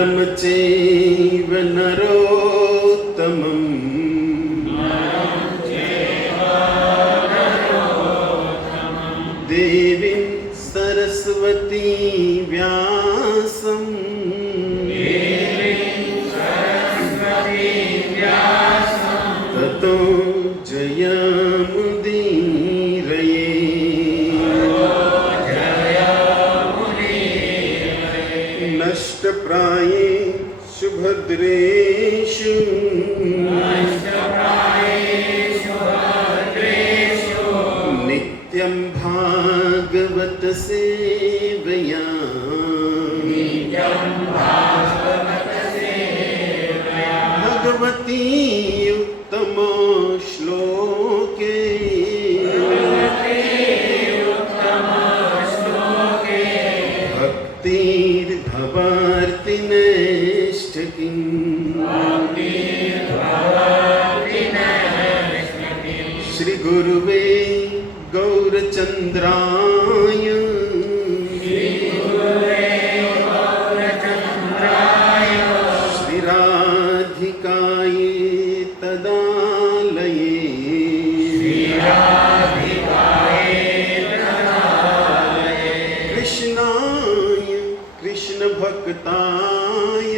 नरं चैव नरोत्तमम् देवीं सरस्वती व्यासं ततो जयमुदीरये। नष्टप्रायेषु भद्रेषु नित्यं भागवत सेवया भगवती उत्तम श्लोके भक्तिर्भवार्ति नैष्ठिकीम् श्री गुरुवे गौरचंद्राय श्री राधिकाय तदालये कृष्णाय कृष्ण भक्ताय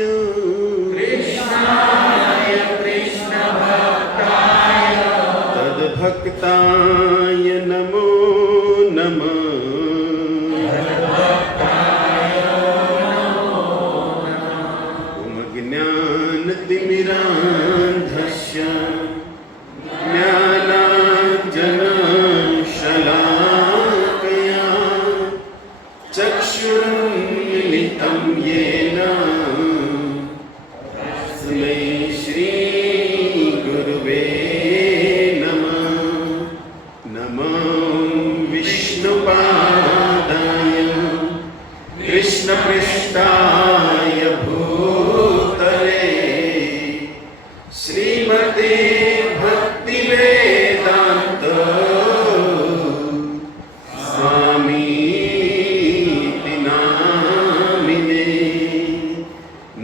तद्भक्ताय नमो नमः। ज्ञानतिमिरान्धस्य ज्ञानाञ्जनशलाकया चक्षुरुन्मिलितं येन तस्मै श्रीगुरुवे नमः। नमो विष्णुपादाय कृष्णपृष्ठाय भूतले श्रीमते भक्तिवेदान्त स्वामीति नामिने।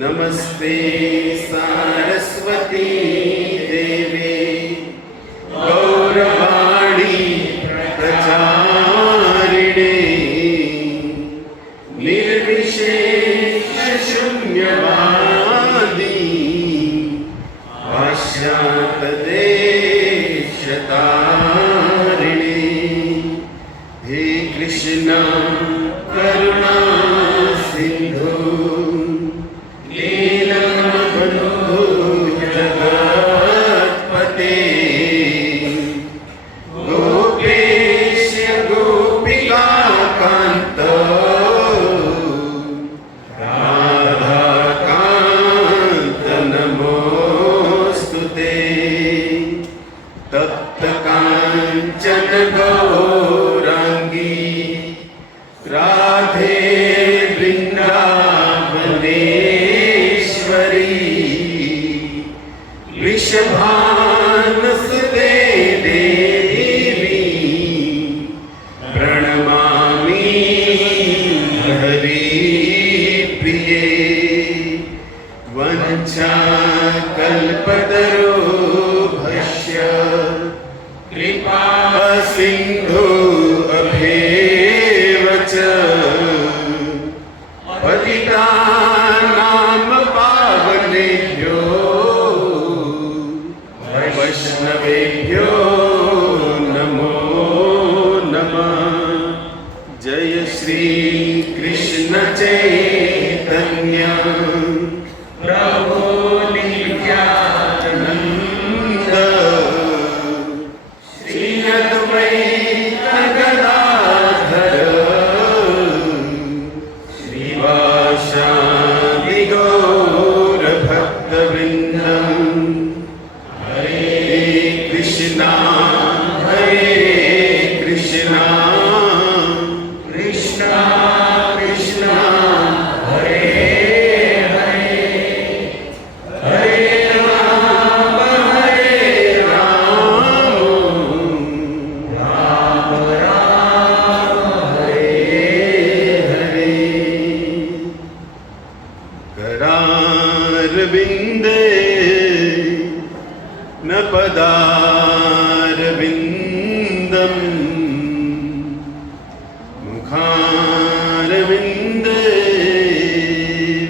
नमस्ते सारस्वती देवे गौरवाणी प्रचारिणे निर्विशेष शून्यवादी पाश्चात्यदेशतारिणे। हे कृष्ण करुणा सिंधु दीनबन्धु जगत्पते गोपेश गोपिकान्त राधाकान्त नमोऽस्तुते। तप्तकाञ्चन गौराङ्गी राधे वृन्दावनेश्वरी वृषभानुसुते देवी प्रणमामि हरिप्रिये। वञ्चाकल्पतरुभ्यश्च कृपा सिन्धु अभेव च पतितानां पावनेभ्यो वैष्णवेभ्यो नमो नमः। जय श्री कृष्ण चैतन्य प्रभु नित्यानंद श्री अद्वैत मुखारविन्दे न पदारविन्दम् मुखारविन्दे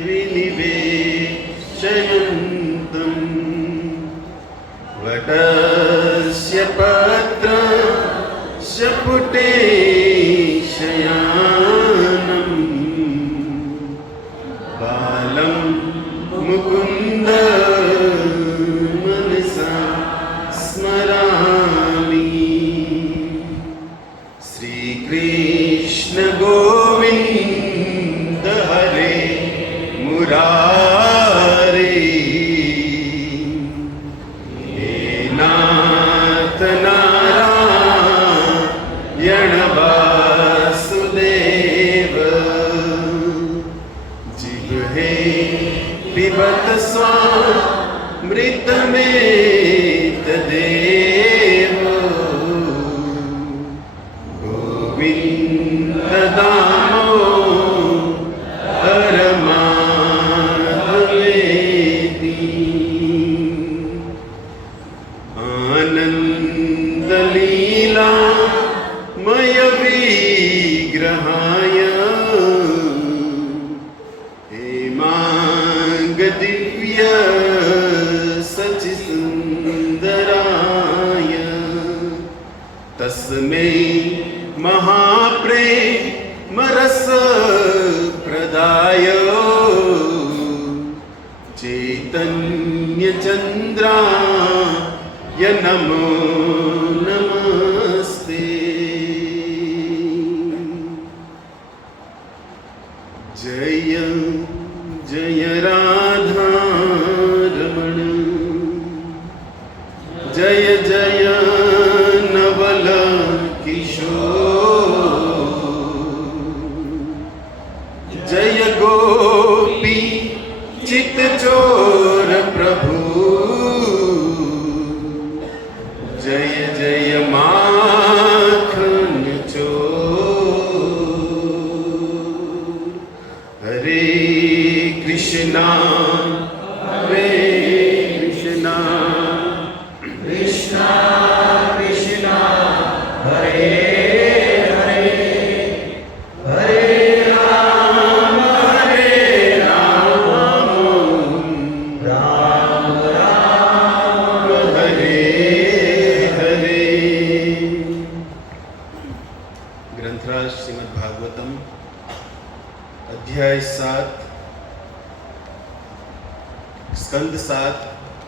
विनिवेशयन्तम् वटस्य पत्रस्य पुटे शयानम् बालं मुकुन्द मनसा स्मरामि श्रीकृष्ण गोविन्द हरे मुरारे हे नाथ नारायण वासुदेव जिह्वे पिबत स्वामृतमेतदेव गोविन्द दामोदर माधवेति आनन्दलीला मय विग्रहाय हेमाङ्ग दिव्य सचिसुन्दराय तस्मै महाप्रेमरस प्रदाय चैतन्यचन्द्राय नमो नमस्ते। जय जय राधा रमण जय जय नवल किशोर जय गोपी चित चोर प्रभु जय जय माखन चोर हरे कृष्णा कृष्णा कृष्णा हरे हरे हरे राम राम राम हरे हरे। ग्रंथराज श्रीमद् भागवतम अध्याय 7 स्कंद 7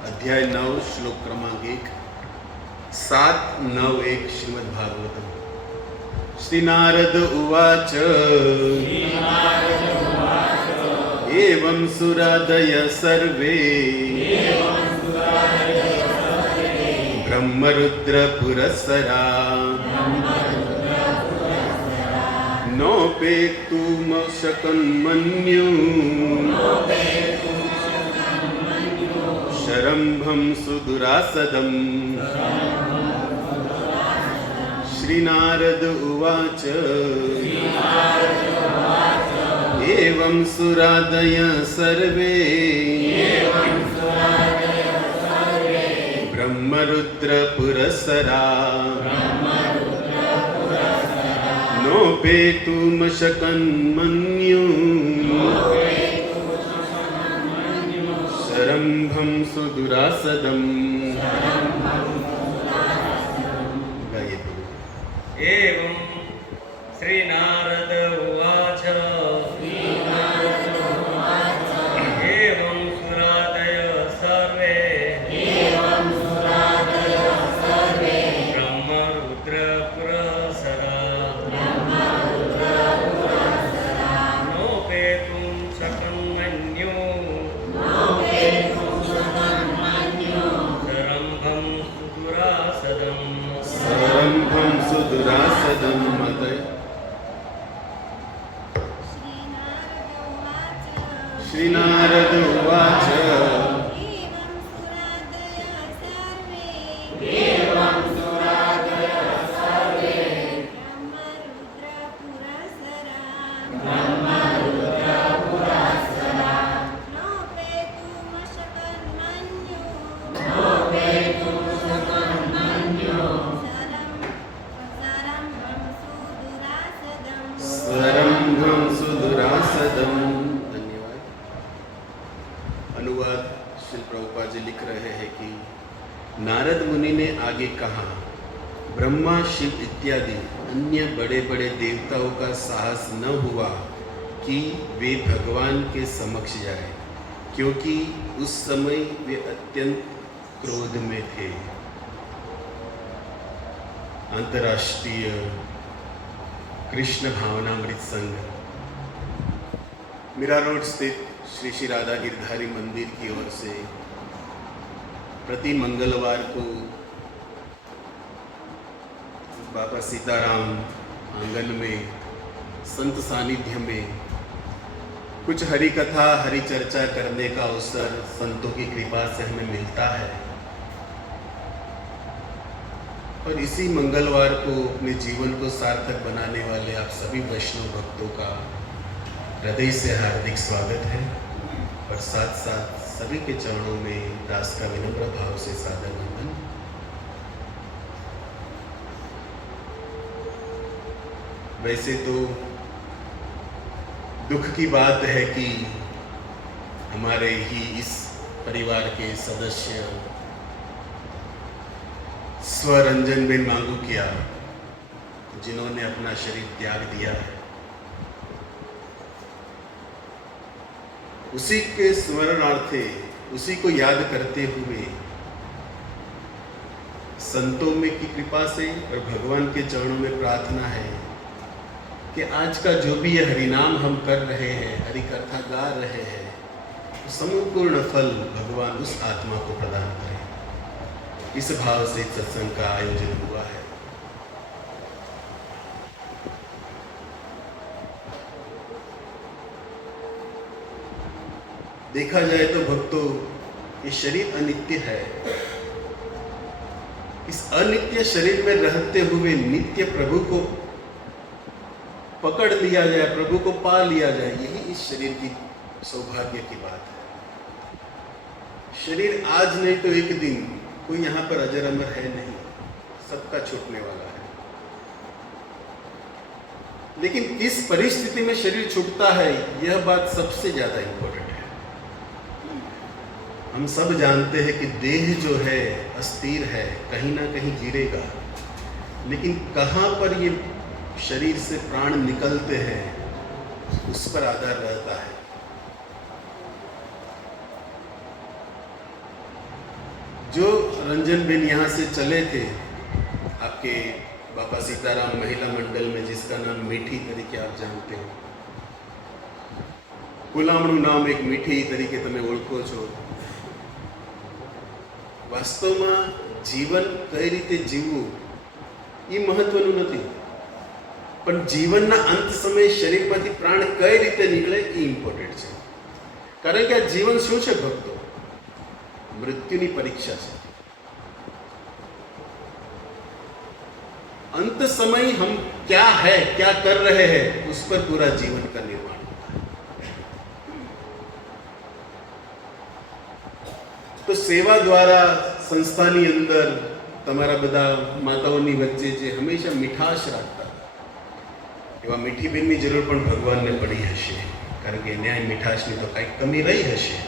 अध्याय 9 श्लोक क्रमांक 1 791 श्रीमद् भागवतम। श्री नारद उवाच एवं सुरादय सर्वे ब्रह्मरुद्र पुरस्सरा नोपेतुमशकन्मन्यु शरम्भं सुदुरासदम्। श्रीनारद उवाच एवं सुरादय सर्वे ब्रह्मरुद्र पुरस्सरा नोपेतुमशकन्मन्यु शरम्भं सुदुरासदम्। एवं श्रीनारद उवाच एवं सुरादय सर्वे ब्रह्मरुद्र पुरस्सरा नोपेतुं शक्नुमन्यो शरम्भं सुदुरासदम्। श्रीनारद उवाच अनुवाद श्री प्रभुपाद जी लिख रहे हैं कि नारद मुनि ने आगे कहा, ब्रह्मा, शिव इत्यादि अन्य बड़े बड़े देवताओं का साहस न हुआ कि वे भगवान के समक्ष जाए, क्योंकि उस समय वे अत्यंत क्रोध में थे। अंतर्राष्ट्रीय कृष्ण भावनामृत संघ मीरा रोड स्थित श्री श्री राधा गिरधारी मंदिर की ओर से प्रति मंगलवार को बाबा सीताराम आंगन में संत सानिध्य में कुछ हरि कथा हरि चर्चा करने का अवसर संतों की कृपा से हमें मिलता है। और इसी मंगलवार को अपने जीवन को सार्थक बनाने वाले आप सभी वैष्णव भक्तों का हृदय से हार्दिक स्वागत है और साथ साथ सभी के चरणों में दास का विनम्र भाव से सादर वंदन। वैसे तो दुख की बात है कि हमारे ही इस परिवार के सदस्य स्वरंजन बेन मांगुकिया, जिन्होंने अपना शरीर त्याग दिया है, उसी के स्मरणार्थे, उसी को याद करते हुए संतों में की कृपा से और भगवान के चरणों में प्रार्थना है कि आज का जो भी ये हरिनाम हम कर रहे हैं, हरि कथा गा रहे हैं, तो संपूर्ण फल भगवान उस आत्मा को प्रदान करें। इस भाव से सत्संग का आयोजन हुआ है। देखा जाए तो भक्तों, ये शरीर अनित्य है। इस अनित्य शरीर में रहते हुए नित्य प्रभु को पकड़ लिया जाए, प्रभु को पा लिया जाए, यही इस शरीर की सौभाग्य की बात है। शरीर आज नहीं तो एक दिन, कोई यहाँ पर अजर अमर है नहीं, सबका छूटने वाला है। लेकिन किस परिस्थिति में शरीर छूटता है, यह बात सबसे ज्यादा इंपॉर्टेंट है। हम सब जानते हैं कि देह जो है अस्थिर है, कहीं ना कहीं गिरेगा, लेकिन कहाँ पर ये शरीर से प्राण निकलते हैं उस पर आधार रहता है। जो रंजन बेन यहाँ से चले थे, आपके बाबा सीताराम महिला मंडल में, जिसका नाम मीठी तरीके आप जानते हो, गुलामणु नाम एक मीठी तरीके તમે ઓળખો છો। વાસ્તવમાં જીવન કઈ રીતે જીવવું એ મહત્વનું નથી, પણ જીવનના અંત સમયે શરીરમાંથી પ્રાણ કઈ રીતે નીકળે એ ઇમ્પોર્ટન્ટ છે। કારણ કે આ જીવન શું છે ભક્તો? મૃત્યુની પરીક્ષા છે। अंत समय हम क्या है, क्या कर रहे हैं, उस पर पूरा जीवन का निर्माण होता है। तो सेवा द्वारा संस्थानी अंदर તમારા બધા માતાઓની વચ્ચે જે હંમેશા મીઠાશ રાખતા, એવા મીઠી બેનની જરૂર પણ ભગવાનને પડી હશે, કારણ કે ન્યાય મીઠાશની તો કાંઈક કમી રહી હશે।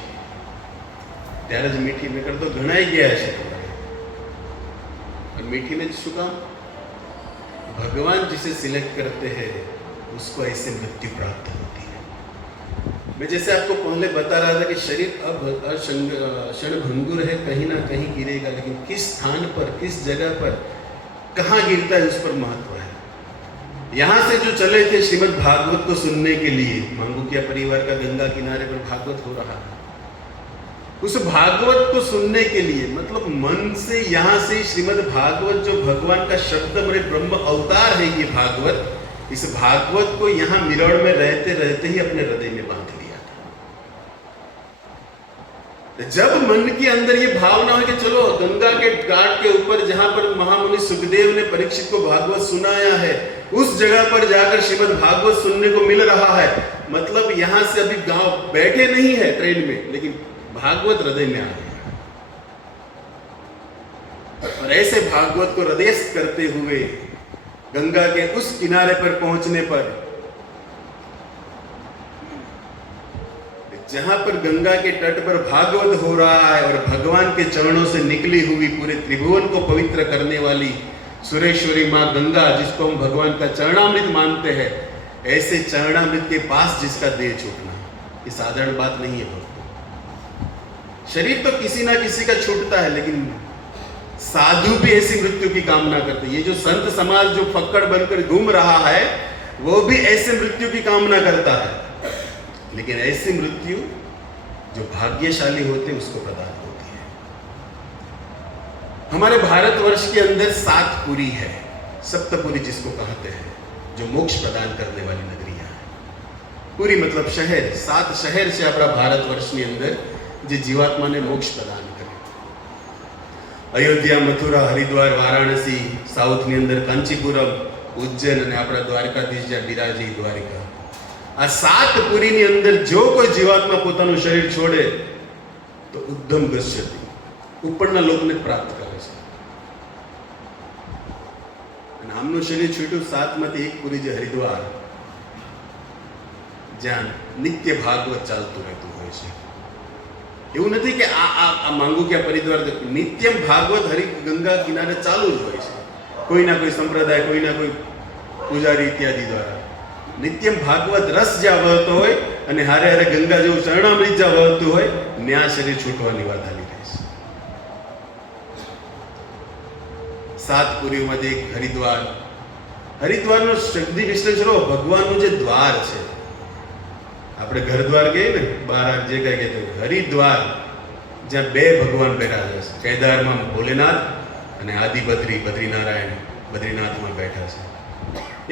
ત્યારે જ મીઠી મેકર તો ઘણાઈ ગયા છે તમારે। और मीठी में શું કામ? भगवान जिसे सिलेक्ट करते हैं उसको ऐसे मृत्यु प्राप्त होती है। मैं जैसे आपको पहले बता रहा था कि शरीर अब क्षणभंगुर है, कहीं ना कहीं गिरेगा, लेकिन किस स्थान पर, किस जगह पर, कहाँ गिरता है, उस पर महत्व है। यहाँ से जो चले थे श्रीमद् भागवत को सुनने के लिए, मांगुकिया परिवार का गंगा किनारे पर भागवत हो रहा है, उस भागवत को सुनने के लिए, मतलब मन से यहाँ से श्रीमद् भागवत जो भगवान का शब्दमय ब्रह्म अवतार है ये भागवत, इस भागवत को यहाँ मिरड़ में रहते रहते ही अपने हृदय में बांध लिया था। जब मन के अंदर ये भावना है कि चलो गंगा के घाट के ऊपर जहां पर महामुनि सुखदेव ने परीक्षित को भागवत सुनाया है, उस जगह पर जाकर श्रीमद् भागवत सुनने को मिल रहा है, मतलब यहाँ से अभी गांव बैठे नहीं है ट्रेन में, लेकिन भागवत हृदय में आ गया। और ऐसे भागवत को हृदयस्थ करते हुए गंगा के उस किनारे पर पहुंचने पर जहां पर गंगा के तट पर भागवत हो रहा है और भगवान के चरणों से निकली हुई पूरे त्रिभुवन को पवित्र करने वाली सुरेश्वरी माँ गंगा, जिसको हम भगवान का चरणामृत मानते हैं, ऐसे चरणामृत के पास जिसका देह छूटना, ये साधारण बात नहीं है दोस्तों। शरीर तो किसी ना किसी का छूटता है, लेकिन साधु भी ऐसी मृत्यु की कामना करते हैं। ये जो संत समाज जो फक्कड़ बनकर घूम रहा है, वो भी ऐसे मृत्यु की कामना करता है, लेकिन ऐसी मृत्यु जो भाग्यशाली होते हैं उसको प्रदान होती है। हमारे भारतवर्ष के अंदर 7 पुरी है, सप्तपुरी जिसको कहते हैं, जो मोक्ष प्रदान करने वाली नगरियां हैं। पुरी मतलब शहर, 7 शहर से अपना भारतवर्ष ની અંદર જે જીવાત્માને મોક્ષ પ્રદાન કરે। અયોધ્યા, મથુરા, હરિદ્વાર, વારાણસી, સાઉથની અંદર કાંચીપુરમ, ઉજ્જૈન અને આપણા દ્વારકાધીશ જ્યાં બિરાજે દ્વારિકા, આ 7 પુરીની અંદર જો કોઈ જીવાત્મા પોતાનું શરીર છોડે તો ઉદ્ધમ ગચ્છતિ, ઉપરના લોકને પ્રાપ્ત કરે છે। અને આમનું શરીર છૂટ્યું 7માંથી એક પુરી જે હરિદ્વાર, જ્યાં નિત્ય ભાગવત ચાલતું રહેતું હોય છે। એવું નથી કે આ માંગુ કે પરિદ્વાર, નિત્યમ ભાગવત હરિ ગંગા કિનારે ચાલુ જ હોય છે। કોઈ ના કોઈ સંપ્રદાય, કોઈ ના કોઈ પૂજારી ઇત્યાદि દ્વારા નિત્યમ ભાગવત રસ જ્યાં વહતો હોય અને હારે હારે ગંગા જેવું ચરણામૃત જ્યાં વહતું હોય, ન્યા શરીર છૂટવાની વાત આવી રહી છે। 7 પુરીઓમાંથી એક હરિદ્વાર, હરિદ્વારનો શબ્દી વિશ્લેષણ, ભગવાનનું જે દ્વાર છે, આપણે ઘરદ્વાર કહીએ ને, બહાર જે કઈ કહેते હરિદ્વાર, જ્યાં 2 ભગવાન બેઠા છે, કેદારમાં ભોલેનાથ અને આદિ બદ્રીનારાયણ બદ્રીનાથમાં બેઠા છે।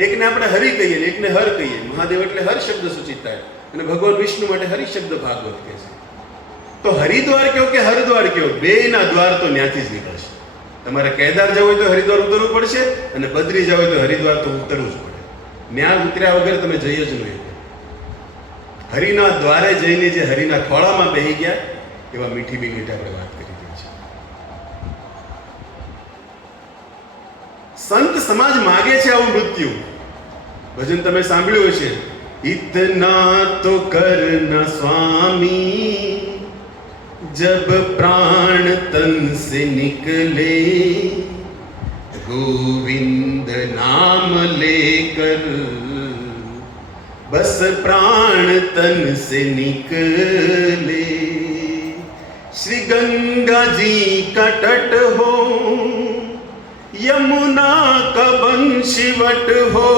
એકને આપણે હરિ કહીએ, એકને હર કહીએ। મહાદેવ એટલે હર શબ્દ સૂચિત થાય અને ભગવાન વિષ્ણુ માટે હરિ શબ્દ ભાગવત કહે છે। તો હરિદ્વાર કયો કે હરદ્વાર કયો, બેયના દ્વાર તો ન્યાથી જ નીકળશે। તમારે કેદાર જવું હોય તો હરિદ્વાર ઉતરવું પડશે અને બદ્રી જવું હોય તો હરિદ્વાર તો ઉતરવું જ પડે। ન્યા ઉતર્યા વગર તમે જઈ જ નહીં। હરિના દ્વારે જઈને જે હરિના ખોળામાં બેહી ગયા, એવા મીઠી બેન વિશે આપણે વાત કરી રહી છે। સંત સમાજ માગે છે આવું મૃત્યુ। ભજન તમે સાંભળ્યું હશે, इतना तो करना स्वामी जब प्राण तन से निकले, गोविंद नाम लेकर बस प्राण तन से निकले। श्री गंगा जी का तट हो, यमुना का बंशीवट हो,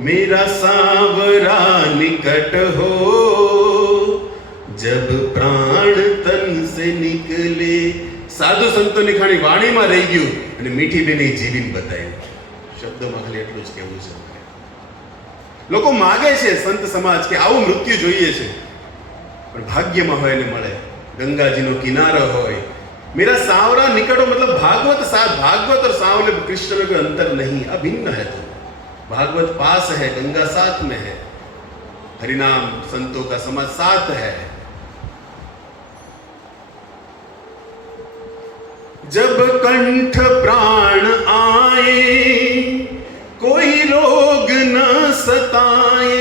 मेरा सांवरा निकट हो, जब प्राण तन से निकले। साधु संतों ની ખાણી વાણીમાં રહી ગયું અને મીઠી બેને જીવીને બતાવ્યું। શબ્દોમાં ખાલી એટલું જ કહેવું છે। લોકો માગે છે સંત સમાજ કે આવું મૃત્યુ જોઈએ છે, પણ ભાગ્યમાં હોય ને મળે। ગંગાજીનો કિનારો હોય, मेरा सांवरा निकट हो, मतलब भागवत साथ, भागवत और सांवले कृष्ण में कोई अंतर नहीं, अभिन्न है। तो भागवत पास है, गंगा साथ में है, हरिनाम संतों का समाज साथ है। जब कंठ प्राण आए कोई रोग न सताए,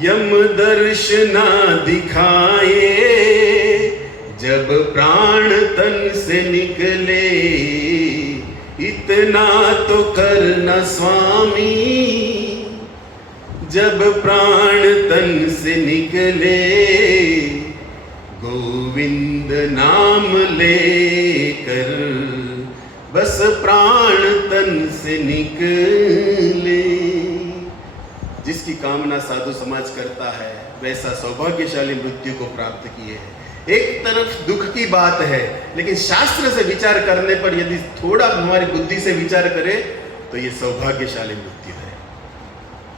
यम दर्शन दिखाए, जब प्राण तन से निकले, इतना तो करना स्वामी, जब प्राण तन से निकले, गोविंद नाम लेकर बस प्राण तन से निकले। जिसकी कामना साधु समाज करता है, वैसा सौभाग्यशाली मृत्यु को प्राप्त किए है। एक तरफ दुख की बात है, लेकिन शास्त्र से विचार करने पर यदि थोड़ा हमारी बुद्धि से विचार करें तो ये सौभाग्यशाली मृत्यु है।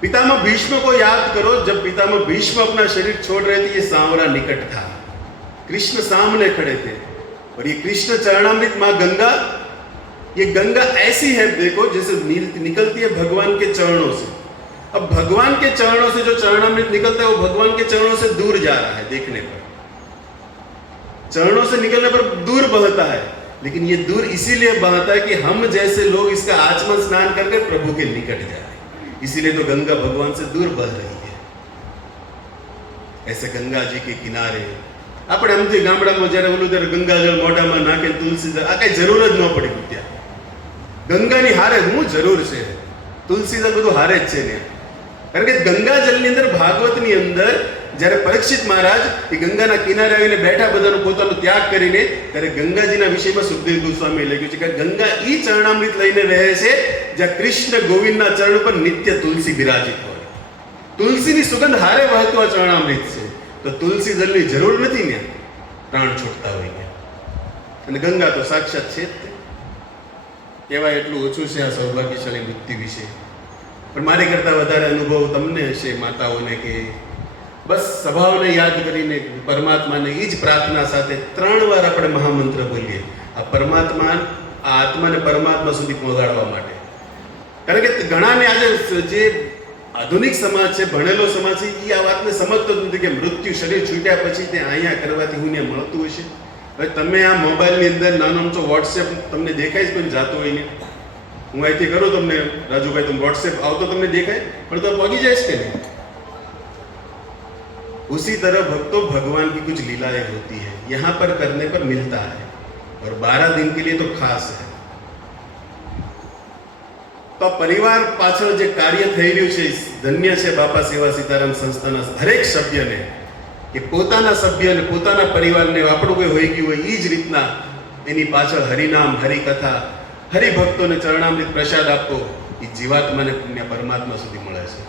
पितामह भीष्म को याद करो, जब पितामह भीष्म अपना शरीर छोड़ रहे थे, ये सांवरा निकट था, कृष्ण सामने खड़े थे, और ये कृष्ण चरणामृत माँ गंगा, ये गंगा ऐसी है देखो जैसे निकलती है भगवान के चरणों से। अब भगवान के चरणों से जो चरणामृत निकलता है वो भगवान के चरणों से दूर जा रहा है, देखने पर चरणों से निकलने पर दूर बहता है, लेकिन ये दूर इसीलिए बहता है कि हम जैसे लोग इसका आचमन स्नान करके प्रभु के निकट जाए, इसीलिए तो गंगा भगवान से दूर बह रही है। ऐसे गंगा जी के किनारे આપણે આમથી ગામડામાં જ્યારે બોલું ત્યારે ગંગાજળ મોઢામાં નાખે તુલસી આ કઈ જરૂર જ ન પડી ત્યાં ગંગાની હારે હું જરૂર છે તુલસી બધું હારે જ છે ને કારણ કે ગંગાજળની અંદર ભાગવતની અંદર જ્યારે પરીક્ષિત મહારાજ એ ગંગાના કિનારે આવીને બેઠા બધાનો પોતાનો ત્યાગ કરીને ત્યારે ગંગાજીના વિષયમાં સુખદેવ ગોસ્વામીએ લખ્યું છે કે ગંગા ઈ ચરણામૃત લઈને રહે છે જ્યાં કૃષ્ણ ગોવિંદના ચરણ ઉપર નિત્ય તુલસી બિરાજિત હોય તુલસીની સુગંધ હારે વહેતું આ ચરણામૃત છે તો તુલસી જલની જરૂર નથી ને પ્રાણ છૂટતા હોય ગયા અને ગંગા તો સાક્ષાત છે જ તે કહેવાય એટલું ઓછું છે આ સૌભાગ્યશાળી મૃત્યુ વિશે પણ મારી કરતાં વધારે અનુભવ તમને હશે માતાઓને કે બસ સ્વભાવને યાદ કરીને પરમાત્માને એ જ પ્રાર્થના સાથે 3 વાર આપણે મહામંત્ર બોલીએ આ પરમાત્મા આ આત્માને પરમાત્મા સુધી પહોંચાડવા માટે કારણ કે ઘણાને આજે જે આધુનિક સમાજ છે ભણેલો સમાજ છે એ આ વાતને સમજતો જ નથી કે મૃત્યુ શરીર છૂટ્યા પછી તે અહીંયા કરવાથી હું મળતું હશે હવે તમે આ મોબાઈલની અંદર નાનો અમથો વોટ્સએપ તમને દેખાય જ પણ જાતો હોય ને હું અહીંથી કરું તમને રાજુભાઈ તમે વોટ્સએપ આવતો તમને દેખાય પણ તો પહોંચી જાય કે નહીં उसी तरह भक्तों भगवान की कुछ लीलाएं होती है यहाँ पर करने पर मिलता है और 12 दिन के लिए तो खास है તો પરિવાર પાછળ જે કાર્ય થઈ રહ્યું છે ધન્ય છે બાપા સેવા સીતારામ સંસ્થાના દરેક સભ્યને કે પોતાના સભ્યને પોતાના પરિવારને આપણું કોઈ હોઈ ગયું હોય એ જ રીતના એની પાછળ હરિનામ હરિકથા હરિભક્તોને ચરણામૃત પ્રસાદ આપવો એ જીવાત્માને પુણ્ય પરમાત્મા સુધી મળે છે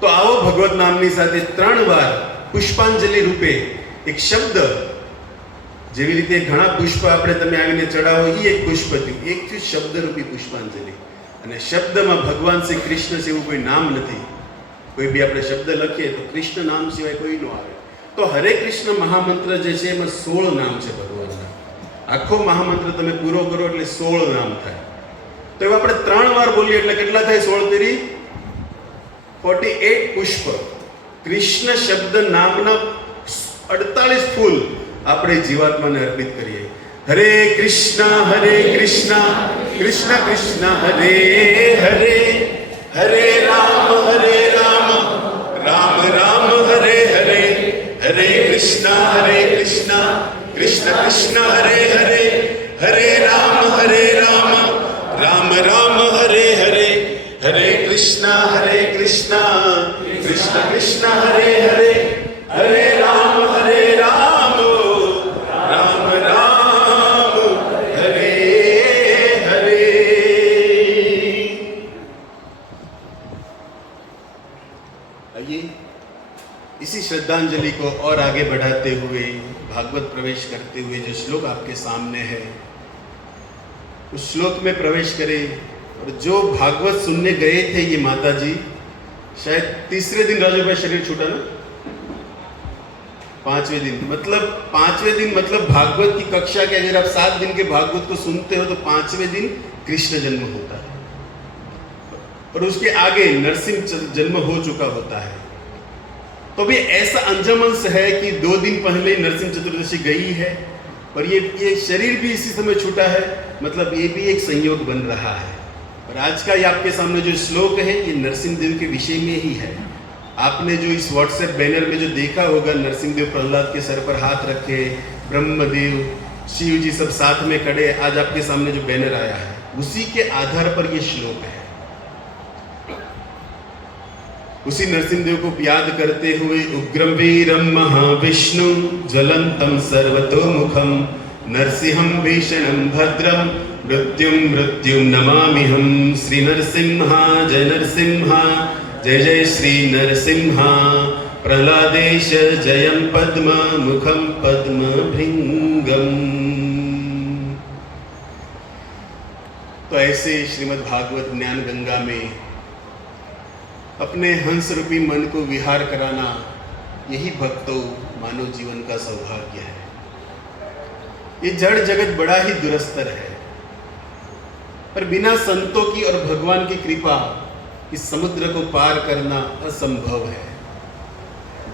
તો આવો ભગવત નામની સાથે 3 વાર પુષ્પાંજલિ રૂપે એક શબ્દ જેવી રીતે ઘણા પુષ્પ આપણે તમે આવીને ચડાવો એ એક પુષ્પ થયું એક થયું શબ્દરૂપી પુષ્પાંજલિ અને શબ્દમાં ભગવાન શ્રી કૃષ્ણ છે એવું કોઈ નામ નથી કોઈ બી આપણે શબ્દ લખીએ તો કૃષ્ણ નામ સિવાય કોઈ ન આવે તો હરે કૃષ્ણ મહામંત્ર જે છે એમાં 16 નામ છે ભગવાનના આખો મહામંત્ર તમે પૂરો કરો એટલે 16 નામ થાય તો એવા આપણે 3 વાર બોલીએ એટલે કેટલા થાય 16 તેરી 48 પુષ્પ કૃષ્ણ શબ્દ નામના 48 ફૂલ આપણે જીવાત્માને અર્પિત કરીએ હરે કૃષ્ણ કૃષ્ણ કૃષ્ણ હરે હરે હરે રામ રામ રામ હરે હરે હરે કૃષ્ણ કૃષ્ણ કૃષ્ણ હરે હરે હરે રામ રામ રામ હરે હરે હરે કૃષ્ણ કૃષ્ણ કૃષ્ણ હરે હરે હરે રામ રામ રામ હરે હરે आइए इसी श्रद्धांजलि को और आगे बढ़ाते हुए भागवत प्रवेश करते हुए जो श्लोक आपके सामने है उस श्लोक में प्रवेश करें और जो भागवत सुनने गए थे ये माता जी शायद तीसरे दिन राजू भाई शरीर छूटा ना 5वें दिन मतलब भागवत की कक्षा के अगर आप 7 दिन के भागवत को सुनते हो तो 5वें दिन कृष्ण जन्म होता है और उसके आगे नरसिंह जन्म हो चुका होता है तो भी ऐसा अंजमंस है कि 2 दिन पहले नरसिंह चतुर्दशी गई है और ये शरीर भी इसी समय छूटा है मतलब ये भी एक संयोग बन रहा है और आज का ये आपके सामने जो श्लोक है ये नरसिंह देव के विषय में ही है आपने जो इस व्हाट्सएप बैनर में जो देखा होगा नरसिंह देव प्रहलाद के सर पर हाथ रखे ब्रह्मदेव शिव जी सब साथ में खड़े आज आपके सामने जो बैनर आया है उसी के आधार पर ये श्लोक है उसी नरसिंह देव को याद करते हुए उग्रम वीरम महाविष्णु ज्वलंतम सर्वतोमुखम नरसिंहं भीषणं भद्रं मृत्युं नमाम्यहं श्री नरसिंहा जय श्री नरसिंहा प्रहलादेश जयं पद्म मुखं पद्म भृंगम। तो ऐसे श्रीमद् भागवत ज्ञान गंगा में अपने हंस रूपी मन को विहार कराना यही भक्तों मानव जीवन का सौभाग्य है। ये जड़ जगत बड़ा ही दुरस्तर है पर बिना संतों की और भगवान की कृपा इस समुद्र को पार करना असंभव है।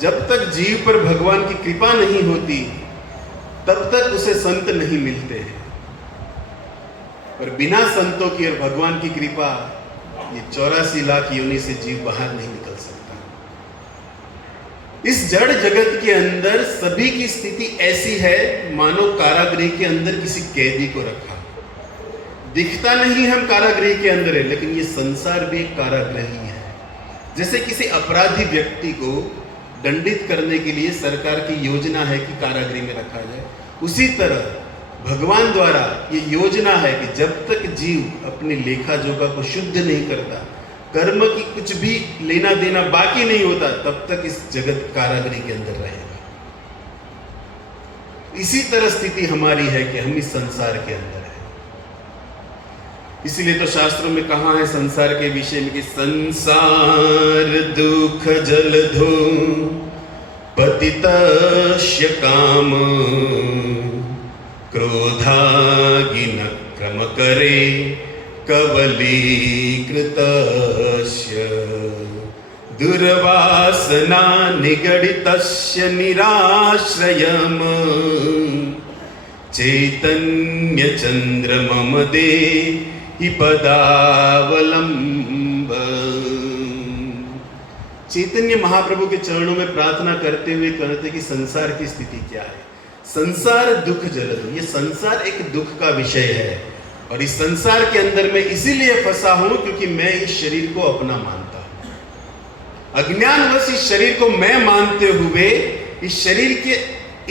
जब तक जीव पर भगवान की कृपा नहीं होती तब तक उसे संत नहीं मिलते हैं पर बिना संतों की और भगवान की कृपा ये 84 लाख योनि से जीव बाहर नहीं निकल सकता। इस जड़ जगत के अंदर सभी की स्थिति ऐसी है मानो कारागृह के अंदर किसी कैदी को रखा। दिखता नहीं हम कारागृह के अंदर है, लेकिन ये संसार भी एक कारागृह ही है। जैसे किसी अपराधी व्यक्ति को दंडित करने के लिए सरकार की योजना है कि कारागृह में रखा जाए, उसी तरह भगवान द्वारा ये योजना है कि जब तक जीव अपने लेखा जोखा को शुद्ध नहीं करता, कर्म की कुछ भी लेना देना बाकी नहीं होता, तब तक इस जगत कारागृह के अंदर रहेगा। इसी तरह स्थिति हमारी है कि हम इस संसार के अंदर है। इसीलिए तो शास्त्रों में कहा है संसार के विषय में कि संसार दुख जलधो पतितस्य काम क्रोधागिन क्रम करे कवलीकृतस्य दुर्वासना निगडितस्य निराश्रयम् चैतन्य चंद्रमम देहि पदावलंब। चैतन्य महाप्रभु के चरणों में प्रार्थना करते हुए कहते कि संसार की स्थिति क्या है। संसार दुख जलधो, ये संसार एक दुख का विषय है और इस संसार के अंदर मैं इसीलिए फंसा हूं क्योंकि मैं इस शरीर को अपना मानता हूं। अज्ञानवश इस शरीर को मैं मानते हुए इस शरीर के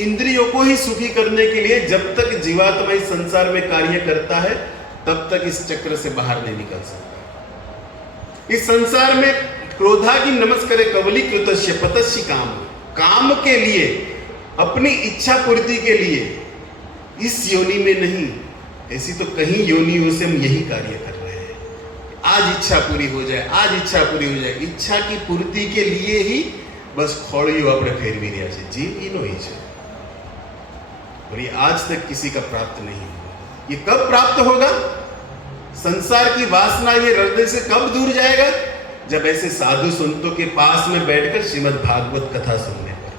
इंद्रियों को ही सुखी करने के लिए जब तक जीवात्मा इस संसार में कार्य करता है तब तक इस चक्र से बाहर नहीं निकल सकता। इस संसार में क्रोधा की नमस्कारे कवलीकृतस्य पतस्य काम, काम के लिए, अपनी इच्छा पूर्ति के लिए इस योनि में नहीं, ऐसी तो कहीं योनियों से हम यही कार्य कर रहे हैं। आज इच्छा पूरी हो जाए, आज इच्छा पूरी हो जाए, इच्छा की पूर्ति के लिए ही बस खोड़ियो अपने फेरवी રહ્યા છે। जीव ઈનો ही है और ये आज तक किसी का प्राप्त नहीं हुआ। ये कब प्राप्त होगा? संसार की वासना ये हृदय से कब दूर जाएगा? जब ऐसे साधु संतों के पास में बैठकर श्रीमद् भागवत कथा सुनने पर।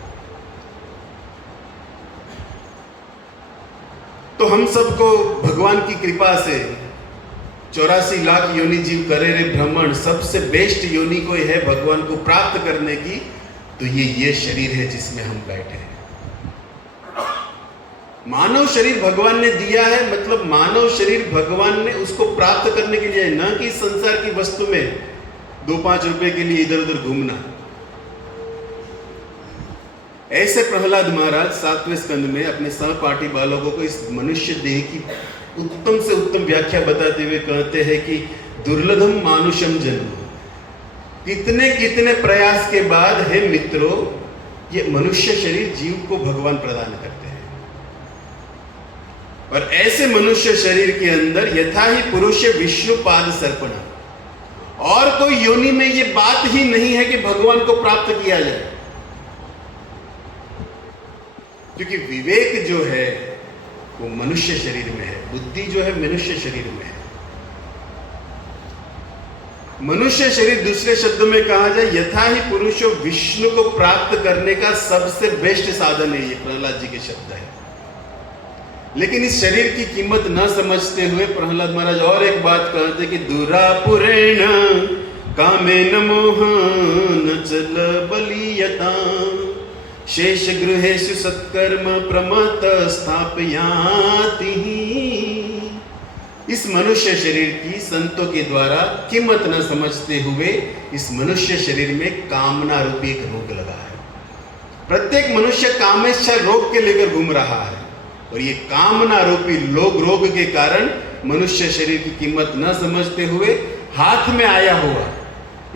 तो हम सबको भगवान की कृपा से 84 लाख योनि जीव करे रे भ्रमण, सबसे बेस्ट योनि कोई है भगवान को प्राप्त करने की, तो ये शरीर है जिसमें हम बैठे हैं। मानव शरीर भगवान ने दिया है, मतलब मानव शरीर भगवान ने उसको प्राप्त करने के लिए, न कि संसार की वस्तु में 2-5 रुपए के लिए इधर उधर घूमना। ऐसे प्रहलाद महाराज 7वें स्कंद में अपने सहपाठी बालकों को इस मनुष्य देह की उत्तम से उत्तम व्याख्या बताते हुए कहते हैं कि दुर्लभम मानुषम जन्म, कितने कितने प्रयास के बाद हे मित्रों ये मनुष्य शरीर जीव को भगवान प्रदान करते हैं। और ऐसे मनुष्य शरीर के अंदर यथा ही पुरुष विष्णु पाद सर्पण, और कोई योनि में ये बात ही नहीं है कि भगवान को प्राप्त किया जाए, क्योंकि विवेक जो है वो मनुष्य शरीर में है, बुद्धि जो है मनुष्य शरीर में है। मनुष्य शरीर दूसरे शब्दों में कहा जाए यथा ही पुरुषो विष्णु को प्राप्त करने का सबसे बेस्ट साधन है, ये प्रहलाद जी के शब्द है। लेकिन इस शरीर की कीमत न समझते हुए प्रहलाद महाराज और एक बात कहते कि दुरापुरेण कामेन मोहन चल बलियता शेष गृहेषु सत्कर्म प्रमत स्थापयाति। इस मनुष्य शरीर की संतों के द्वारा कीमत न समझते हुए इस मनुष्य शरीर में कामना रूपी एक रोग लगा है। प्रत्येक मनुष्य कामेच्छा रोग के लेकर घूम रहा है और ये कामना रूपी रोग के कारण मनुष्य शरीर की कीमत न समझते हुए हाथ में आया हुआ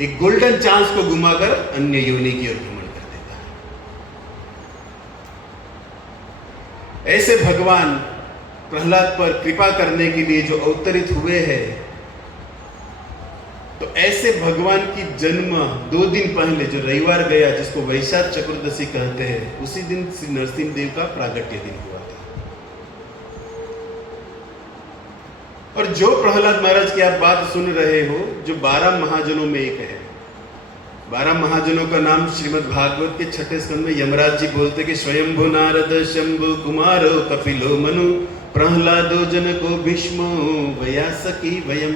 एक गोल्डन चांस को घुमाकर अन्य योनि की ओर भ्रमण कर देता है। ऐसे भगवान प्रहलाद पर कृपा करने के लिए जो अवतरित हुए हैं, तो ऐसे भगवान की जन्म 2 दिन पहले जो रविवार गया, जिसको वैशाख चतुर्दशी कहते हैं, उसी दिन श्री नरसिंह देव का प्रागट्य दिन हुआ था। और जो प्रहलाद महाराज की आप बात सुन रहे हो, जो 12 महाजनों में एक है, 12 महाजनों का नाम श्रीमद् भागवत के 6ठे स्कंद में यमराज जी बोलते कि स्वयंभु नारद शंभु कुमारो कपिलो मनु प्रहलादो जनको भीष्मो वयासकी वयम।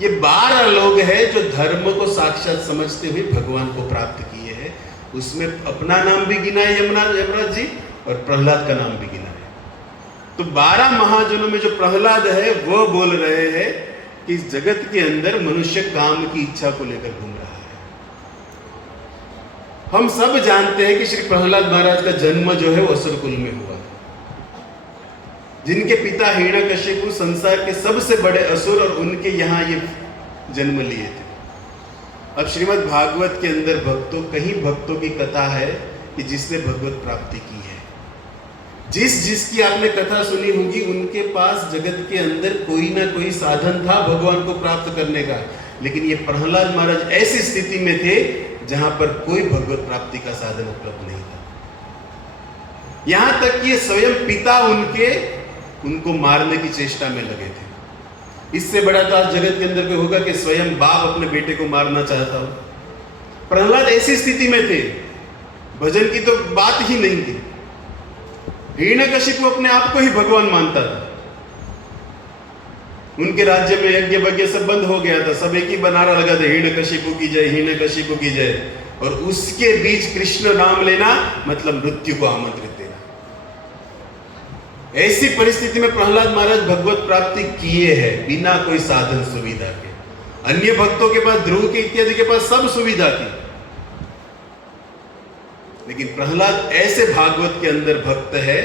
ये 12 लोग हैं जो धर्म को साक्षात समझते हुए भगवान को प्राप्त किए हैं उसमें अपना नाम भी गिना है यमराज जी और प्रहलाद का नाम भी गिना है। तो 12 महाजनों में जो प्रहलाद है वो बोल रहे हैं कि इस जगत के अंदर मनुष्य काम की इच्छा को लेकर घूम रहा है। हम सब जानते हैं कि श्री प्रहलाद महाराज का जन्म जो है वो असुर कुल में हुआ, जिनके पिता हिरण्यकशिपु संसार के सबसे बड़े असुर और उनके यहाँ ये जन्म लिए थे। अब श्रीमद् भागवत के अंदर कहीं भक्तों की कथा है कि जिसने भगवत प्राप्ति की है। जिसकी आपने कथा सुनी होगी उनके पास जगत के अंदर कोई ना कोई साधन था भगवान को प्राप्त करने का, लेकिन ये प्रहलाद महाराज ऐसी स्थिति में थे जहां पर कोई भगवत प्राप्ति का साधन उपलब्ध नहीं था। यहां तक कि स्वयं पिता उनको मारने की चेष्टा में लगे थे। इससे बड़ा तो आज जगत के अंदर कोई होगा कि स्वयं बाप अपने बेटे को मारना चाहता हो। प्रहलाद ऐसी स्थिति में थे, भजन की तो बात ही नहीं थी। हिरण्यकशिपु अपने आप को ही भगवान मानता था। उनके राज्य में यज्ञ वज्ञ सब बंद हो गया था, सब एक ही बनारा लगा था, हिरण्यकशिपु की जय, हिरण्यकशिपु की जय। और उसके बीच कृष्ण नाम लेना मतलब मृत्यु को आमंत्रित देना। ऐसी परिस्थिति में प्रहलाद महाराज भगवत प्राप्ति किए हैं बिना कोई साधन सुविधा के। अन्य भक्तों के पास, ध्रुव के इत्यादि के पास सब सुविधा थी, लेकिन प्रहलाद ऐसे भागवत के अंदर भक्त है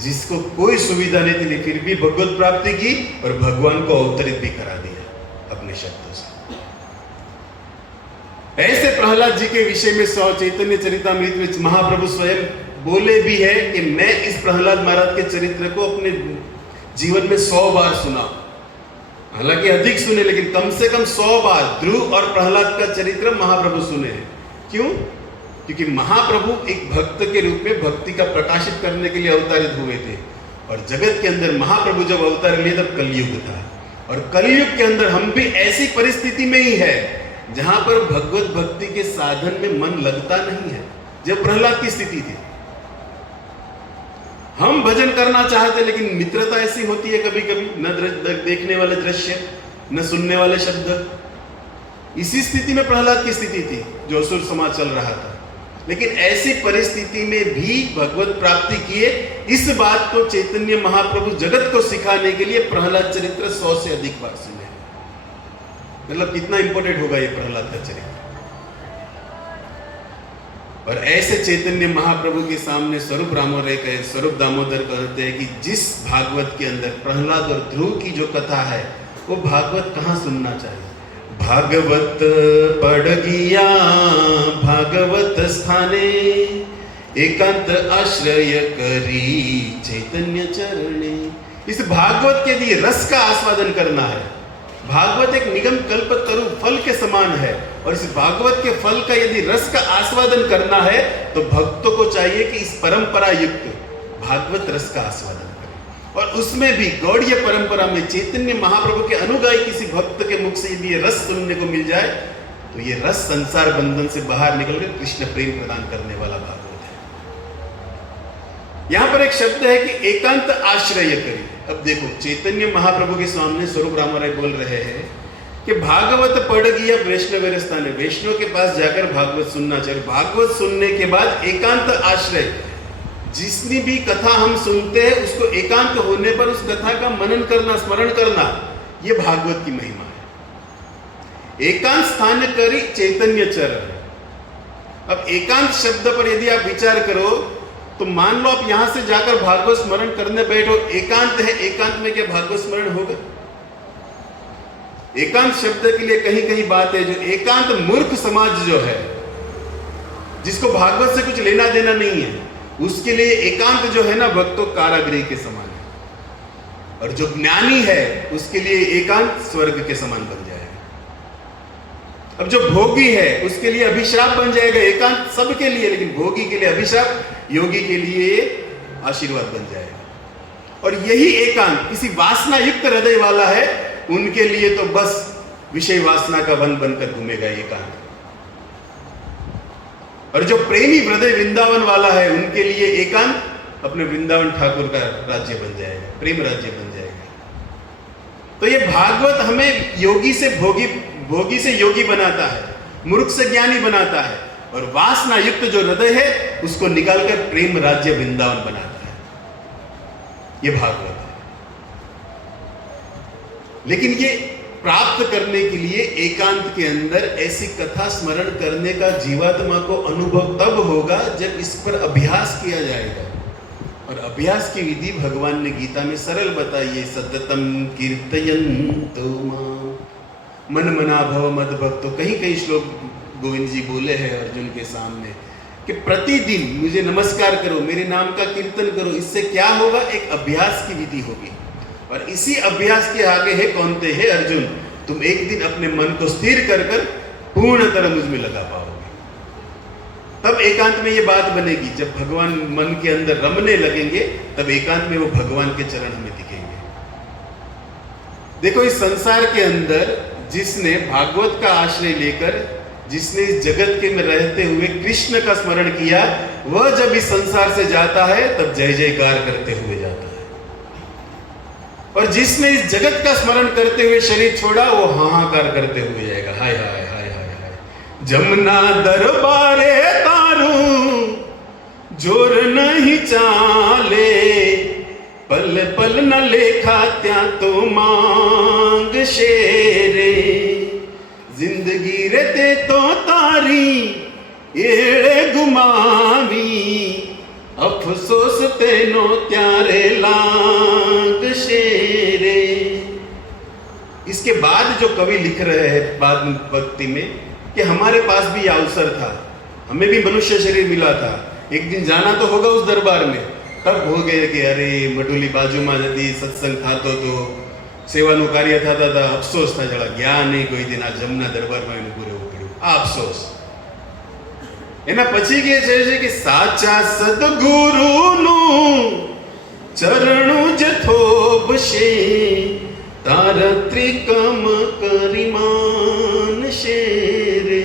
जिसको कोई सुविधा नहीं थी, फिर भी भगवत प्राप्ति की और भगवान को अवतरित भी करा दिया अपने शब्दों से। ऐसे प्रहलाद जी के विषय में चैतन्य चरितामृत में महाप्रभु स्वयं बोले भी है कि मैं इस प्रहलाद महाराज के चरित्र को अपने जीवन में 100 बार सुना। हालांकि अधिक सुने, लेकिन कम से कम 100 बार ध्रुव और प्रहलाद का चरित्र महाप्रभु सुने हैं। क्यों? क्योंकि महाप्रभु एक भक्त के रूप में भक्ति का प्रकाशित करने के लिए अवतारित हुए थे, और जगत के अंदर महाप्रभु जब अवतार लिए तब कलयुग था, और कलयुग के अंदर हम भी ऐसी परिस्थिति में ही है जहां पर भगवत भक्ति के साधन में मन लगता नहीं है, जब प्रहलाद की स्थिति थी। हम भजन करना चाहते, लेकिन मित्रता ऐसी होती है कभी कभी, न देखने वाले दृश्य न सुनने वाले शब्द। इसी स्थिति में प्रहलाद की स्थिति थी जो असुर समाज चल रहा था, लेकिन ऐसी परिस्थिति में भी भगवत प्राप्ति किए। इस बात को चैतन्य महाप्रभु जगत को सिखाने के लिए प्रहलाद चरित्र 100 से अधिक बार सुने। मतलब कितना इंपॉर्टेंट होगा ये प्रहलाद का चरित्र। और ऐसे चैतन्य महाप्रभु के सामने स्वरूप दामोदर कहते हैं कि जिस भागवत के अंदर प्रहलाद और ध्रुव की जो कथा है वो भागवत कहाँ सुनना चाहिए। भागवत पढ़ गिया भागवत स्थाने, एकांत आश्रय करी चैतन्य चरणे। इस भागवत के लिए रस का आस्वादन करना है। भागवत एक निगम कल्प तरु फल के समान है, और इस भागवत के फल का यदि रस का आस्वादन करना है तो भक्तों को चाहिए कि इस परंपरा युक्त भागवत रस का आस्वादन करें। और उसमें भी गौड़ीय परंपरा में चैतन्य महाप्रभु के अनुगामी किसी भक्त के मुख से यदि ये रस सुनने को मिल जाए तो ये रस संसार बंधन से बाहर निकलकर कृष्ण प्रेम प्रदान करने वाला भागवत है। यहां पर एक शब्द है कि एकांत आश्रय करी। अब देखो, चैतन्य महाप्रभु के सामने स्वरूप रामराय बोल रहे हैं कि भागवत पढ़ गया वैष्णव स्थान, वैष्णव के पास जाकर भागवत सुनना चाहिए। भागवत सुनने के बाद एकांत आश्रय, जितनी भी कथा हम सुनते हैं उसको एकांत होने पर उस कथा का मनन करना, स्मरण करना, यह भागवत की महिमा है। एकांत स्थान करी चैतन्य चरण। अब एकांत शब्द पर यदि आप विचार करो तो मान लो आप यहां से जाकर भागवत स्मरण करने बैठो, एकांत है, एकांत में क्या भागवत स्मरण होगा? एकांत शब्द के लिए कहीं कहीं बात है, जो एकांत मूर्ख समाज जो है, जिसको भागवत से कुछ लेना देना नहीं है, उसके लिए एकांत जो है ना भक्तों कारागृह के समान है, और जो ज्ञानी है उसके लिए एकांत स्वर्ग के समान बन जाएगा। अब जो भोगी है उसके लिए अभिशाप बन जाएगा। एकांत सबके लिए, लेकिन भोगी के लिए अभिशाप, योगी के लिए आशीर्वाद बन जाएगा। और यही एकांत किसी वासना युक्त हृदय वाला है, उनके लिए तो बस विषय वासना का वन बनकर घूमेगा एकांत। और जो प्रेमी हृदय वृंदावन वाला है, उनके लिए एकांत अपने वृंदावन ठाकुर का राज्य बन जाएगा, प्रेम राज्य बन जाएगा। तो ये भागवत हमें योगी से भोगी से योगी बनाता है, मूर्ख से ज्ञानी बनाता है, और वासना युक्त जो हृदय है उसको निकालकर प्रेम राज्य वृंदावन बनाता है। ये भागवत है। लेकिन ये प्राप्त करने के लिए एकांत के अंदर ऐसी कथा स्मरण करने का जीवात्मा को अनुभव तब होगा जब इस पर अभ्यास किया जाएगा। और अभ्यास की विधि भगवान ने गीता में सरल बताई है, सततम कीर्तयन्तु मां मन मना भव मद भक्तो। कहीं कहीं श्लोक गोविंद जी बोले हैं अर्जुन के सामने कि प्रतिदिन मुझे नमस्कार करो, मेरे नाम का कीर्तन करो। इससे क्या होगा? एक अभ्यास की विधि होगी। और इसी अभ्यास के आगे है कौनते है अर्जुन, तुम एक दिन अपने मन को स्थिर कर कर पूर्ण तरह मुझ में लगा पाओगे। तब एकांत में ये बात बनेगी। जब भगवान मन के अंदर रमने लगेंगे तब एकांत में वो भगवान के चरण हमें दिखेंगे। देखो, इस संसार के अंदर जिसने भागवत का आश्रय लेकर, जिसने इस जगत के में रहते हुए कृष्ण का स्मरण किया, वह जब इस संसार से जाता है तब जय जयकार करते हुए जाता है। और जिसने इस जगत का स्मरण करते हुए शरीर छोड़ा, वो हाहाकार करते हुए जाएगा, हाय हाय हाय हाय हाय। जमुना दरबारे तारू जोर नहीं चाले, पल पल न लेखा त्या तो मांग शेरे। जिंदगी रहते तो तारी एड़े गुमावी, अफसोस तेनो त्यारे लाग शेरे। इसके बाद जो कवि लिख रहे हैं बाद भक्ति में कि हमारे पास भी यह अवसर था, हमें भी मनुष्य शरीर मिला था, एक दिन जाना तो होगा उस दरबार में। तब हो गए कि अरे मडुली बाजू में जदी सत्संग था तो सेवाનું કાર્ય થતા હતા, અફસોસ થાય જરા ગયા નહીં કોઈ દિન આ જમના દરબારમાં એને પૂરે પડ્યું, આ અફસોસ। એના પછી કે છે કે સાચા સદગુરુનું ચરણું જ થોભશે, તાર ત્રિકમ કરીમાન शेरे।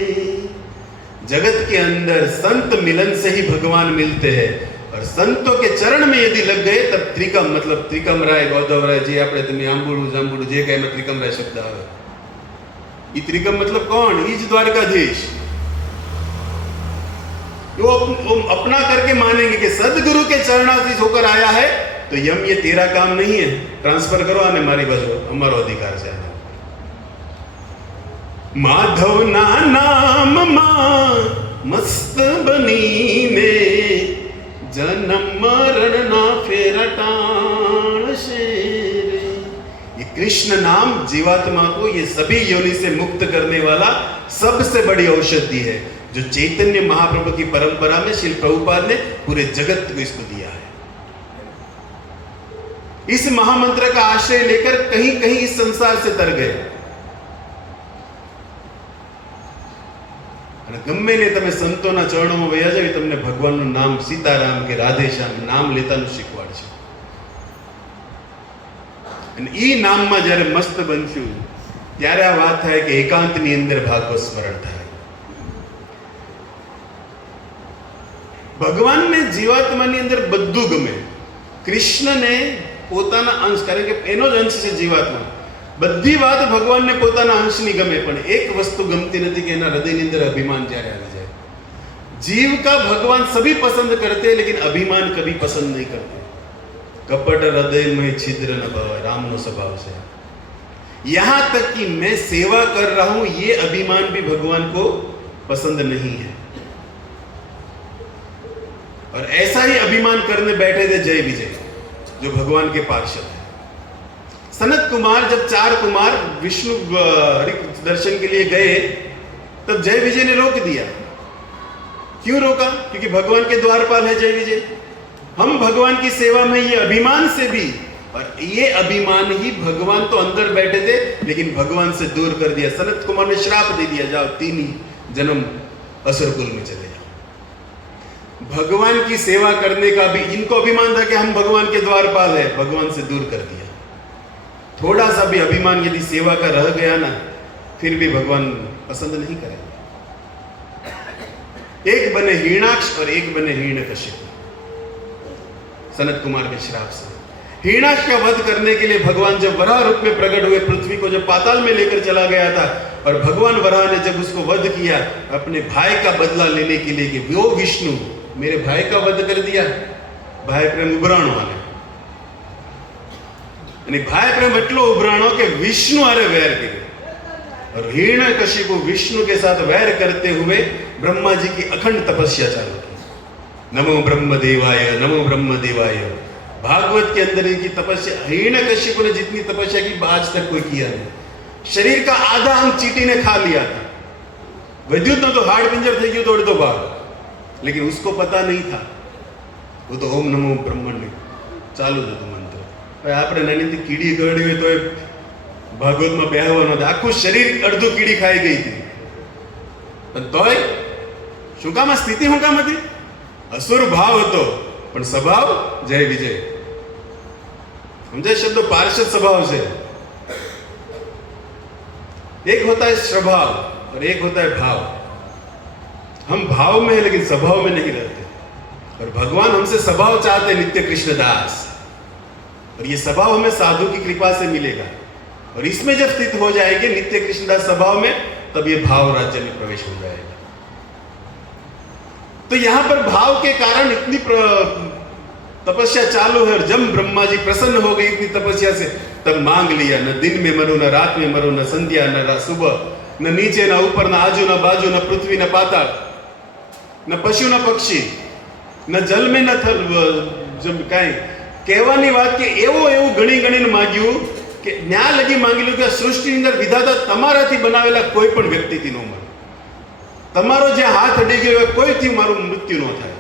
जगत के अंदर संत मिलन से ही भगवान मिलते हैं। और संतों के चरण में यदि लग गए तब त्रिकम, मतलब त्रिकम राय गौधव राय जी આપણે તમે આંબુડું જાંબુડું જે કઈ में त्रिकम राय शब्द આવે, ये त्रिकम मतलब कौन? ईज द्वारकाधीश। वो अपना करके मानेंगे कि सदगुरु के चरणाधीश होकर आया है तो यम ये तेरा काम नहीं है, ट्रांसफर करो आने मारी बाजू, हमारो अधिकार है। माधव ना नाम मां मस्त बनी ने, जन्म मरण ना फेरटाण शेरे। ये कृष्ण नाम जीवात्मा को ये सभी योनि से मुक्त करने वाला सबसे बड़ी औषधि है, जो चैतन्य महाप्रभु की परंपरा में श्री प्रभुपाद ने पूरे जगत को इसको दिया है। इस महामंत्र का आश्रय लेकर कहीं कहीं इस संसार से तर गए। गम्मे ने तमे संतोना चरणों में वया जाओ, तमने भगवानનું નામ સીતારામ કે રાધેશ્યામ નામ લેતાનું શીખવાડશે। અને ઈ નામમાં જ્યારે મસ્ત બનશું ત્યારે આ વાત થાય કે એકાંતની અંદર ભાગવત સ્મરણ થાય। ભગવાનને જીવાત્માની અંદર બધું ગમે। કૃષ્ણને પોતાના અંશ, કારણ કે એનો જ અંશ છે જીવાત્મા, બધી વાત ભગવાનને પોતાના અંશની ગમે, પણ એક વસ્તુ ગમતી નથી કે એના હૃદયની અંદર અભિમાન જ્યારે આવી જાય। जीव का भगवान सभी पसंद करते हैं लेकिन अभिमान कभी पसंद नहीं करते। कपट हृदय में छिद्र न भव, राम नो स्वभाव से। यहां तक कि मैं सेवा कर रहा हूं ये अभिमान भी भगवान को पसंद नहीं है। और ऐसा ही अभिमान करने बैठे थे जय विजय, जो भगवान के पार्षद है। सनत कुमार जब 4 कुमार विष्णु दर्शन के लिए गए तब जय विजय ने रोक दिया। क्यों रोका? क्योंकि भगवान के द्वारपाल है जय विजय। हम भगवान की सेवा में ये अभिमान से भी, और ये अभिमान ही भगवान तो अंदर बैठे थे लेकिन भगवान से दूर कर दिया। सनत कुमार ने श्राप दे दिया, जाओ 3 ही जन्म असुर कुल में चले जाओ। भगवान की सेवा करने का भी इनको अभिमान था कि हम भगवान के द्वारपाल है, भगवान से दूर कर दिया। थोड़ा सा भी अभिमान यदि सेवा का रह गया ना, फिर भी भगवान पसंद नहीं करेंगे। एक बने हिरणाक्ष और एक बने हिरण्यकश्यप, सनत कुमार के श्राप से। हिरण्याक्ष का वध करने के लिए भगवान जब वराह रूप में प्रकट हुए, पृथ्वी को जब पाताल में लेकर चला गया था, और भगवान वराह ने जब उसको वध किया अपने भाई का बदला लेने के लिए कि वो विष्णु मेरे भाई का वध कर दिया, भाई प्रेम उभराणो आने यानी भाई प्रेम એટલો ઉભરાણો કે વિષ્ણુ આરે વૈર કર્યો, और हिरण्यकशिपु विष्णु के साथ वैर करते हुए ब्रह्मा जी की अखंड तपस्या चालू की। नमो ब्रह्मदेवाय, नमो ब्रह्मदेवाय। भागवत के अंदर इनकी तपस्या, हिरण्यकशिपु ने जितनी तपस्या की आज तक कोई किया नहीं। शरीर का आधा अंग चींटी ने खा लिया था, विद्युत न तो हाड़ पिंजर થઈ ગયો તો અડધો ભાગ, लेकिन उसको पता नहीं था। वो तो ओम नमो ब्रह्मण्य चालू જ હતું મંત્ર। ભાઈ આપણે નાની કીડી કરડી હોય તો ભાગવતમાં બેહવાનો હતો, આખું શરીર અડધું કીડી ખાઈ ગઈ હતી, પણ તોય શું કામ આ સ્થિતિ શું કામ હતી? અસુર ભાવ હતો પણ સ્વભાવ જય વિજય। समझे शब्द पार्षद स्वभाव से। एक होता है स्वभाव और एक होता है भाव। हम भाव में है लेकिन स्वभाव में नहीं रहते, और भगवान हमसे स्वभाव चाहते नित्य कृष्ण दास, और ये स्वभाव हमें साधु की कृपा से मिलेगा, और इसमें जब स्थित हो जाएंगे नित्य कृष्णदास स्वभाव में, तब ये भाव राज्य में प्रवेश हो जाएगा। तो यहां पर भाव के कारण इतनी तपस्या चालू है, और जब ब्रह्मा जी प्रसन्न हो गई इतनी तपस्या से, तब मांग लिया न दिन में मरो, न रात में मरो, न संध्या न सुबह, न नीचे न ऊपर, न आजू न बाजू, न पृथ्वी न पाताल, न पशु न पक्षी, न जल में न थल, जब कहीं કહેવાની વાત કે એવું ગણી ગણીને માંગ્યું કે ન્યા લગી માંગી લો કે સૃષ્ટિની અંદર વિધાતા તમારાથી બનાવેલા કોઈ પણ વ્યક્તિથી ન મરે, તમારો જે હાથ અડી ગયો કોઈથી મારું મૃત્યુ ન થાય।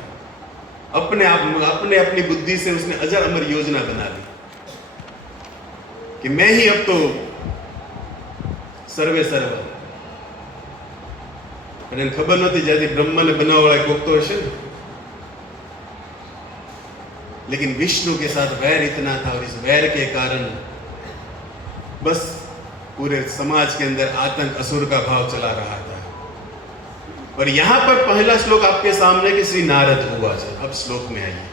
अपने अपनी बुद्धि से उसने अजर अमर योजना बना ली कि मैं ही अब तो सर्वे सर्व। અને ખબર નથી જ્યાંથી બ્રહ્મને બનાવવાળા કોક તો હશે ને, लेकिन विष्णु के साथ वैर इतना था, और इस वैर के कारण बस पूरे समाज के अंदर आतंक असुर का भाव चला रहा था। और यहां पर पहला श्लोक आपके सामने कि श्री नारद हुआ। अब श्लोक में आइए।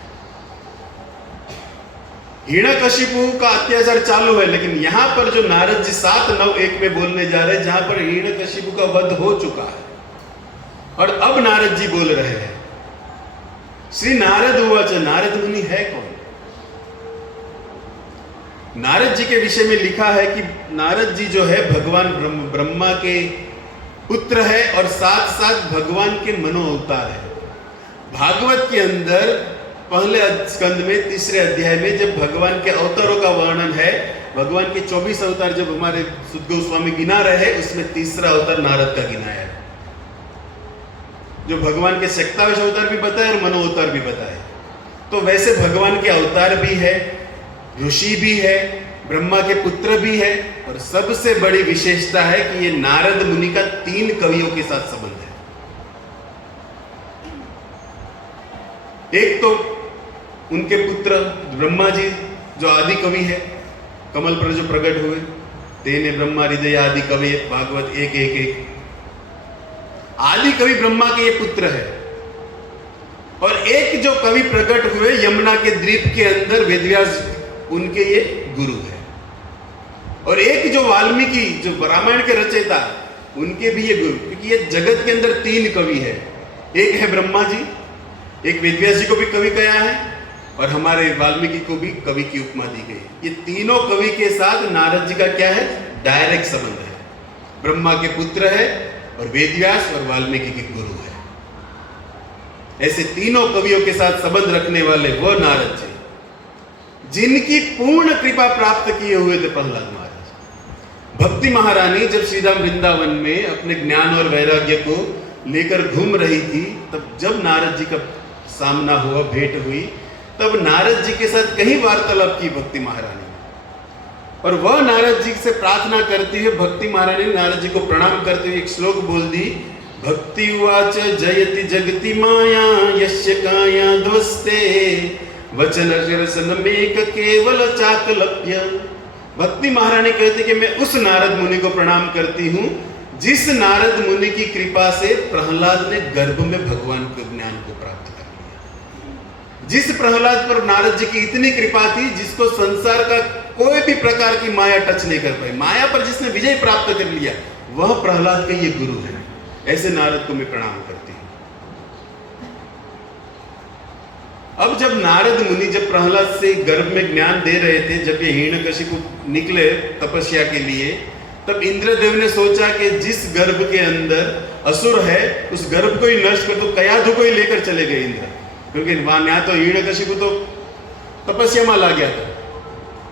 हिरण्यकशिपु का अत्याचार चालू है, लेकिन यहां पर जो नारद जी 7:9:1 में बोलने जा रहे हैं, जहां पर हिरण्यकशिपु का वध हो चुका है, और अब नारद जी बोल रहे हैं श्री नारद हुआ। नारद मुनि है कौन? नारद जी के विषय में लिखा है कि नारद जी जो है भगवान ब्रह्मा के पुत्र है, और साथ साथ भगवान के मनो अवतार है। भागवत के अंदर पहले स्कंद में 3रे अध्याय में जब भगवान के अवतारों का वर्णन है, भगवान के 24 अवतार जब हमारे सुध गोस्वामी गिना रहे, उसमें 3रा अवतार नारद का गिनाया है। जो भगवान के 27 अवतार भी बताए और मनो अवतार भी बताए। तो वैसे भगवान के अवतार भी है, ऋषि भी है, ब्रह्मा के पुत्र भी है, और सबसे बड़ी विशेषता है कि ये नारद मुनि का 3 कवियों के साथ संबंध है। एक तो उनके पुत्र ब्रह्मा जी जो आदि कवि है, कमल पर जो प्रकट हुए, तेने ब्रह्मा हृदय आदि कवि, भागवत 1:1:1। आदि कवि ब्रह्मा के ये पुत्र है। और एक जो कवि प्रकट हुए यमुना के द्वीप के अंदर, वेदव्यास, उनके ये गुरु है। और एक जो वाल्मीकि जो रामायण के रचयिता, उनके भी ये गुरु, क्योंकि ये जगत के अंदर 3 कवि है। एक है ब्रह्मा जी, एक वेदव्यास जी को भी कवि कहा है, और हमारे वाल्मीकि को भी कवि की उपमा दी गई। ये तीनों कवि के साथ नारद जी का क्या है? डायरेक्ट संबंध है। ब्रह्मा के पुत्र है, और वेदव्यास और वाल्मीकि के गुरु है। ऐसे तीनों कवियों के साथ संबंध रखने वाले वो नारद जी, जिनकी पूर्ण कृपा प्राप्त किए हुए थे प्रहलाद महाराज। भक्ति महारानी जब श्रीधाम वृंदावन में अपने ज्ञान और वैराग्य को लेकर घूम रही थी, तब जब नारद जी का सामना हुआ, भेंट हुई, तब नारद जी के साथ कहीं वार्तालाप की भक्ति महारानी, और वह नारद जी से प्रार्थना करती है। भक्ति महारानी नारद जी को प्रणाम करते हुए एक श्लोक बोल दी, भक्ति उवाच जयति जगति माया यस्य काया ध्वस्ते वचन रसन मेक केवल चाकलप्य। भक्ति महारानी कहती कि मैं उस नारद मुनि को प्रणाम करती हूँ जिस नारद मुनि की कृपा से प्रहलाद ने गर्भ में भगवान के ज्ञान को प्राप्त कर लिया। जिस प्रहलाद पर नारद जी की इतनी कृपा थी, जिसको संसार का कोई भी प्रकार की माया टच नहीं कर पाई, माया पर जिसने विजय प्राप्त कर लिया, वह प्रहलाद का ये गुरु है। ऐसे नारद को मैं प्रणाम करती हूं। अब जब नारद मुनि जब प्रहलाद से गर्भ में ज्ञान दे रहे थे, जब ये हिरण्यकशिपु निकले तपस्या के लिए, तब इंद्रदेव ने सोचा कि जिस गर्भ के अंदर असुर है, उस गर्भ को ही नष्ट कर दो। कयाधु को ही लेकर चले गए इंद्र, क्योंकि वहां तो हिरण्यकशिपु तो तपस्या में ला गया था।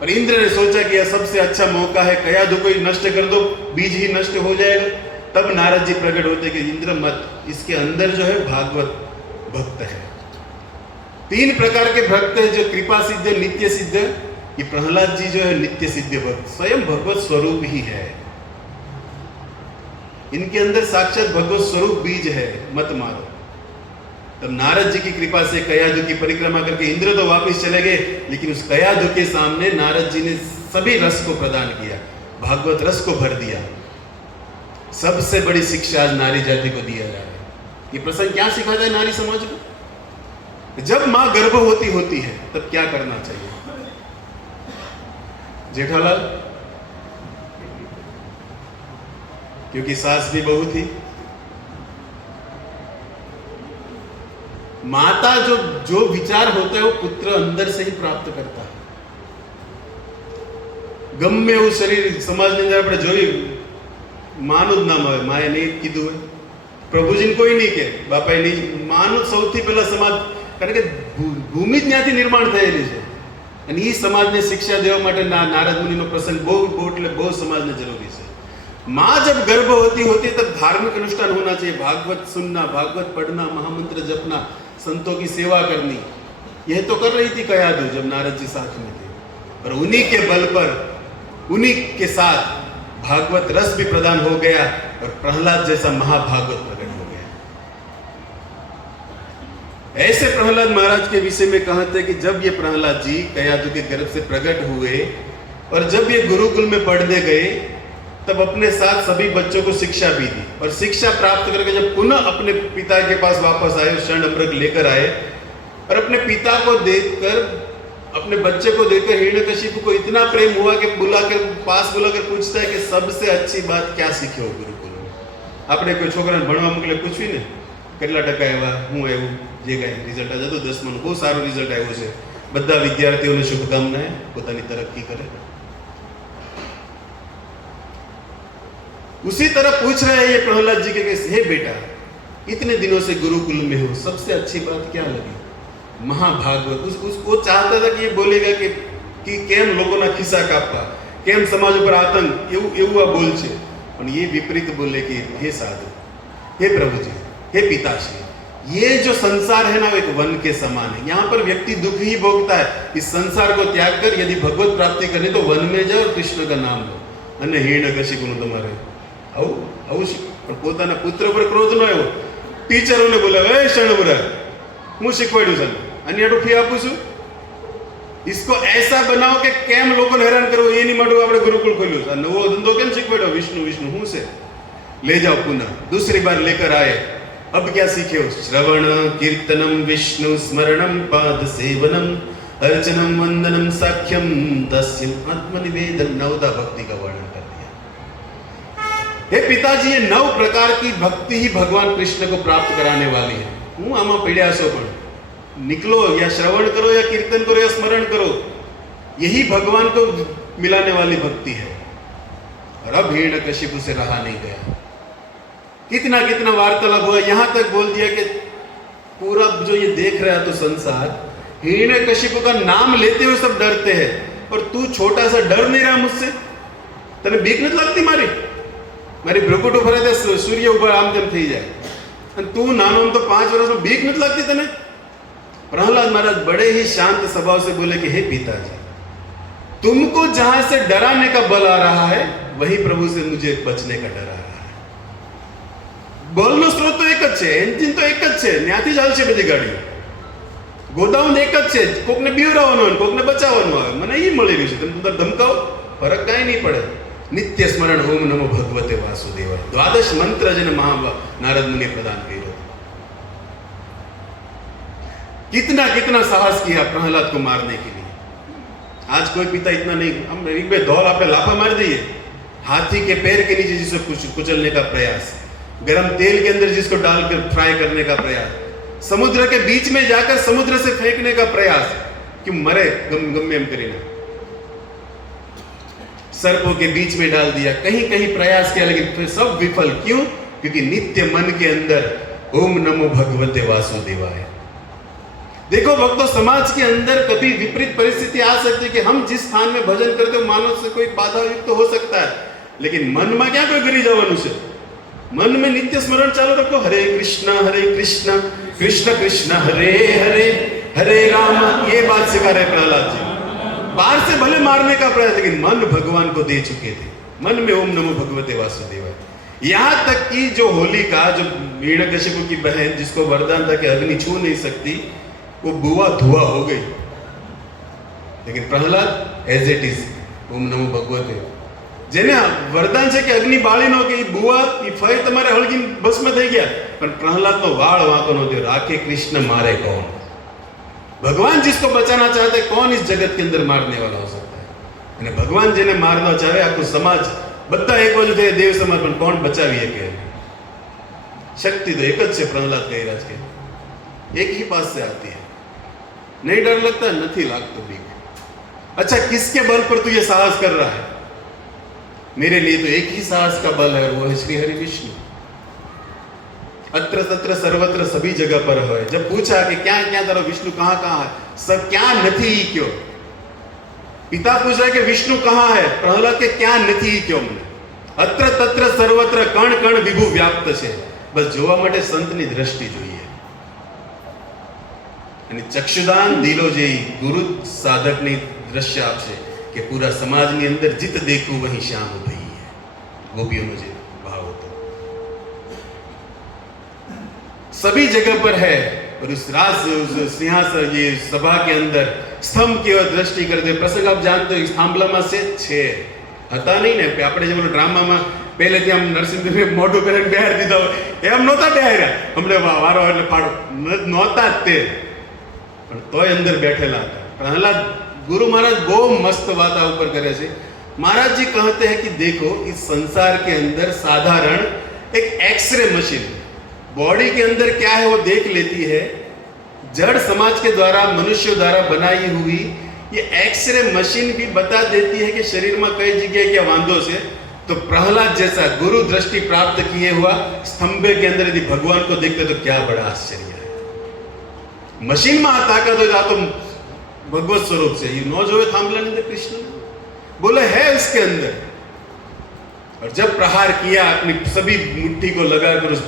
और इंद्र ने सोचा कि यह सबसे अच्छा मौका है, कयाधु को ही नष्ट कर दो, बीज ही नष्ट हो जाएगा। तब नारद जी प्रकट होते कि इंद्र मत, इसके अंदर जो है भागवत भक्त है। 3 प्रकार के भक्त है, जो कृपा सिद्ध, नित्य सिद्ध। ये प्रहलाद जी जो है नित्य सिद्ध भक्त, स्वयं भगवत स्वरूप ही है। इनके अंदर साक्षात भगवत स्वरूप बीज है, मत मारो। तब नारद जी की कृपा से कयाधु की परिक्रमा करके इंद्र तो वापस चले गए, लेकिन उस कयाधु के सामने नारद जी ने सभी रस को प्रदान किया, भागवत रस को भर दिया। सबसे बड़ी शिक्षा आज नारी जाति को दिया जा रहा है। ये प्रसंग क्या सिखाता है नारी समाज को? जब मां गर्भवती होती है तब क्या करना चाहिए? जेठालाल, क्योंकि सास भी बहू थी, माता जो विचार होता है वो पुत्र अंदर से ही प्राप्त करता है। गम्य એવું શરીર સમાજની અંદર આપણે જોઈ, માનું જ નામ આવે, માએ નહીં કીધું હોય, પ્રભુજીને કોઈ નહીં કે, બાપાએ નહીં, માનું સૌથી પહેલા સમાજ, કારણ કે ભૂમિ જ ત્યાંથી નિર્માણ થયેલી છે। અને એ સમાજને शिक्षा દેવા માટે નારદ મુનિનો પ્રસંગ બહુ એટલે બહુ સમાજને જરૂરી છે। माँ जब गर्भवती होती तब धार्मिक अनुष्ठान होना चाहिए, भागवत सुनना, भागवत पढ़ना, महामंत्र जपना, संतों की सेवा करनी। यह तो कर रही थी कयाधु जब नारद जी साथ में थे, और उन्हीं के बल पर, उन्हीं के साथ भागवत रस भी प्रदान हो गया और प्रहलाद जैसा महाभागवत प्रकट हो गया। ऐसे प्रहलाद महाराज के विषय में कहते हैं कि जब ये प्रहलाद जी कयाधु के गर्भ से प्रकट हुए और जब ये गुरुकुल में पढ़ने गए, तब अपने साथ सभी बच्चों को शिक्षा भी दी। और शिक्षा प्राप्त करके जब पुनः अपने पिता के पास वापस आए, स्वर्ण अमृत लेकर आए, और अपने पिता को देखकर, अपने बच्चे को देखकर हिरण्यकशिपु को इतना प्रेम हुआ कि पास बुलाकर पूछता है कि सबसे अच्छी बात क्या सीखे हो गुरुकुल में? आपने कोई छोकरा भणवा मोकले पूछवी ने કેટલા ટકા આવ્યા, હું આવ્યું, જે કાંઈ રિઝલ્ટ આ જતું 10માનું બહુ સારું રિઝલ્ટ આવ્યું છે, બધા વિદ્યાર્થીઓને શુભકામનાएं, પોતાની तरक्की કરે। उसी तरह पूछ रहे हैं ये प्रहलाद जी के, हे बेटा, इतने दिनों से गुरुकुल में हो, सबसे अच्छी बात क्या लगी? महाभागवत। उसको चाहता था कि ये बोलेगा कि केम लोगों खिस्सा कापा, केम समाज पर आतंक, એવું આ બોલ છે, પણ ये विपरीत बोले कि हे साधु, हे प्रभु जी, हे पिताश्री, ये जो संसार है ना वो एक वन के समान है। यहाँ पर व्यक्ति दुख ही भोगता है। इस संसार को त्याग कर यदि भगवत प्राप्ति करनी तो वन में जाओ और कृष्ण का नाम लो। અને હિરણ્યકશિપુનું તમારે આવું પણ પોતાના પુત્ર પર ક્રોધ ન આવ્યો, ટીચરોને બોલાવે, એ શણવરા હું શીખવાડ્યું છે અને આટલું ફી આપું છું, इसको ऐसा बनाओ कि કેમ લોકોને હેરાન કરવું, એની માટે આપણે ગુરુકુળ ખોલ્યું છે। નવો ધંધો કેમ શીખવાડ્યો? વિષ્ણુ વિષ્ણુ શું છે? ले जाओ पुनः। दूसरी बार लेकर आए, अब क्या सीखे हो? श्रवण कीर्तनम विष्णु स्मरणम पाद सेवनम अर्चनम वंदनम साख्यम दस्यम आत्मनिवेदन। 9 भक्ति का वर्णन कर दिया। हे पिताजी, ये 9 प्रकार की भक्ति ही भगवान कृष्ण को प्राप्त कराने वाली है। हूँ आमा पीड़्या सो पण निकलो, या श्रवण करो, या कीर्तन करो, या स्मरण करो, यही भगवान को मिलाने वाली भक्ति है। और अब हिरण्यकशिपु से रहा नहीं गया, कितना कितना वार्तालाप हुआ, यहां तक बोल दिया कि पूरा जो ये देख रहा है तो संसार, हिरण्यकशिपु का नाम लेते हुए सब डरते हैं, और तू छोटा सा डर नहीं रहा मुझसे? तने बीक नहीं लगती? मारी भ्रुकुट उभरे थे, सूर्य ऊपर आम तेम थी जाए, અને તું નાનો તો 5 વર્ષનો બીક નથી लगती तने? प्रहलाद महाराज बड़े ही शांत स्वभाव से बोले कि हे पिताजी, तुमको जहां से डराने का बल आ रहा है, वही प्रभु से मुझे बचने का डर आ रहा है। बलनो स्रोत तो एक ज छे, एंजिन तो एक ज छे, न्याथी ज हालशे बधी गाड़ी, गोदाउन एक ज छे, कोकने बीवरावવાનો અને કોકને બચાવવાનો આવે। મને ઈ મળી રહ્યું છે, તમે તો ધમકાવો, ફરક કાંઈ નહીં પડે। नित्य स्मरण ओम नमो भगवते वासुदेवाय, 12 मंत्र जन नारद मुनि प्रदान કર્યો। कितना कितना साहस किया प्रहलाद को मारने के लिए। आज कोई पिता इतना नहीं, हम एक बार दौड़ आप लाफा मार दिए। हाथी के पैर के नीचे जिसको कुचलने का प्रयास, गरम तेल के अंदर जिसको डालकर फ्राई करने का प्रयास, समुद्र के बीच में जाकर समुद्र से फेंकने का प्रयास, क्यों मरे गम्य हम करें, सर्पों के बीच में डाल दिया, कहीं कहीं प्रयास किया लेकिन फिर सब विफल। क्यों? क्योंकि नित्य मन के अंदर ओम नमो भगवते वासुदेवाय। देखो भक्तों, समाज के अंदर कभी विपरीत परिस्थिति आ सकती है कि हम जिस स्थान में भजन करते हो मानव से कोई बाधा युक्त हो सकता है, लेकिन मन में क्या कोई गिरी जाओ मनुष्य। मन में नित्य स्मरण चालू रखो, हरे कृष्ण कृष्ण कृष्ण हरे हरे हरे राम। ये बात सिखा रहे प्रहलाद जी। बाहर से भले मारने का प्रयास, लेकिन मन भगवान को दे चुके थे, मन में ओम नमो भगवते वासुदेवाय। यहां तक कि जो होलिका, जो हिरण्यकशिपु की बहन, जिसको वरदान था कि अग्नि छू नहीं सकती, वो बुआ धुआ हो गई, लेकिन प्रहलाद एज इट इज ओम नमो भगवते। जेने वरदान છે કે અગ્નિ બાળી નો કે બુઆ ઈ ફય તમારે હળગી ભસ્મ થઈ ગયા, પણ પ્રહલાદ નો વાળ વાંકો નો થયો। राखे कृष्ण मारे कौन? भगवान जिसको बचाना चाहते कौन इस जगत के अंदर मारने वाला हो सकता है? અને ભગવાન જેને મારना चाहे આખું સમાજ બધા એક બાજુ થઈ દેવ સમાજ, પણ કોણ બચાવી શકે? शक्ति तो एक જ છે, प्रहलाद કૈરાજ के एक ही पास से आती है। नहीं डर लगता? नहीं लगता बीक। अच्छा, किसके बल पर तू ये साहस कर रहा है? मेरे लिए तो एक ही साहस का बल है, वो है श्री हरि विष्णु। अत्र तत्र सर्वत्र सभी जगह पर है। जब पूछा कि क्या क्या तेरा विष्णु कहाँ कहाँ है, सब क्या नहीं क्यों? पिता पूछ रहा है कि विष्णु कहाँ है, प्रहलाद के क्या नहीं क्यों? अत्र तत्र सर्वत्र कण कण विभु व्याप्त છે। बस જોવા માટે સંતની દ્રષ્ટિ જોઈએ અને ચક્ષુદાન દિલો જેવી ગુરુ સાધકની દ્રશ્ય આપશે कि पूरा समाज ની અંદર जित देखूं वही श्याम भई है। गोपियों में भाव होता सभी जगह पर है। और उस राज सिंहासन, ये सभा के अंदर स्तंभ की ओर दृष्टि करते प्रसंग आप जानते हो। थांभलाમાં છે હતા નહીં ને, આપણે જે બોલો ડ્રામામાં પહેલેથી આમ નરસિંહદેવે મોઢું પહેરીને બેહાડી દીધા હોય એમ નહોતા બેહાર્યા, હમણે વારો એટલે પાડો નહોતા જ તે, પણ તોય અંદર બેઠેલા હતા। પ્રહલાદ गुरु महाराज बहुत मस्त बात ऊपर करे से। महाराज जी कहते हैं कि देखो, इस संसार के अंदर साधारण एक एक्सरे मशीन बॉडी के अंदर क्या है वो देख लेती है। जड़ समाज के द्वारा, मनुष्य द्वारा बनाई हुई ये एक्सरे मशीन भी बता देती है कि शरीर में कई जगह क्या वांधो से। तो प्रहलाद जैसा गुरु दृष्टि प्राप्त किए हुआ स्तंभे के अंदर यदि भगवान को देखते तो क्या बड़ा आश्चर्य है। मशीन में ताकत हो तो भगवत स्वरूप से ये नौ जो है थांभला नहीं कृष्ण बोले है उसके अंदर। और जब प्रहार किया अपनी सभी मुट्ठी को लगाकर उस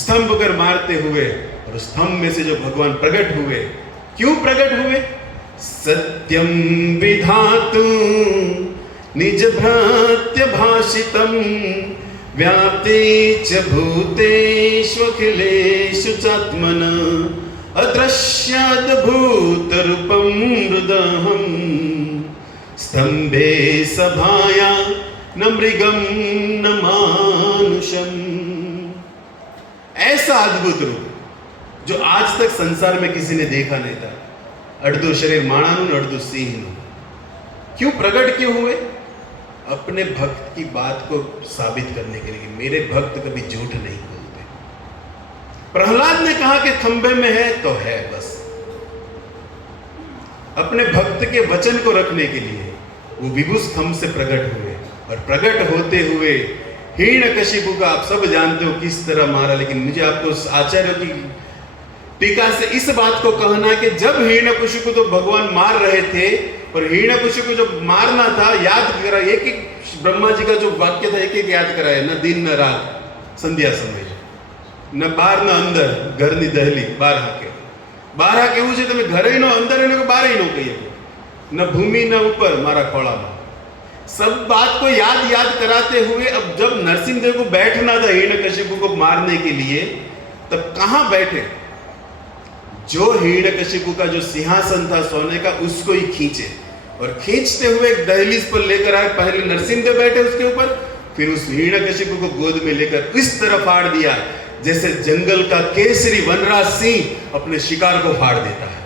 स्तंभ कर मारते हुए, और उस स्तंभ में से जो भगवान प्रकट हुए, क्यों प्रकट हुए? सत्यम विधातु निज भृत्य भाषितम व्याप्ति च भूतेषु अखिलेषु चात्मन अदृश्याद्भुत रूपम हृदयम स्तंभे सभाया न मृगम न मानुषम। ऐसा अद्भुत रूप जो आज तक संसार में किसी ने देखा नहीं था। अर्धो शरीर माणानु अर्धो सिंहनु। क्यों प्रकट क्यों हुए? अपने भक्त की बात को साबित करने के लिए, मेरे भक्त कभी झूठ नहीं बोलते। प्रहलाद ने कहा कि खंबे में है तो है, बस अपने भक्त के वचन को रखने के लिए वो विभु स्तंभ से प्रकट हुए। और प्रकट होते हुए हिरण्यकशिपु का आप सब जानते हो किस तरह मारा, लेकिन मुझे आपको आचार्य की टीका से इस बात को कहना कि जब हिरण्यकशिपु तो भगवान मार रहे थे, और हिरण्यकशिपु जो मारना था याद करा, एक एक ब्रह्मा जी का जो वाक्य था एक एक याद कराया, न दिन न रात संध्या समय, न बार न अंदर घરની દહલી બાર હાકે। બાર હાકે એવું છે તમે ઘરે નો અંદર એને બારે નો કહીએ, न भूमि न ऊपर मारा खोलामा। सब बात को याद याद कराते हुए अब जब नरसिंहदेव को बैठना था हिरण्यकशिपु को मारने के लिए, तब कहां बैठे? जो हिरण्यकशिपु का जो सिंहासन था सोने का उसको ही खींचे, और खींचते हुए एक दहलीज पर लेकर आए। पहले नरसिंहदेव बैठे उसके ऊपर, फिर उस हिरण्यकशिपु को गोद में लेकर इस तरह फाड़ दिया जैसे जंगल का केसरी वनराज सिंह अपने शिकार को फाड़ देता है।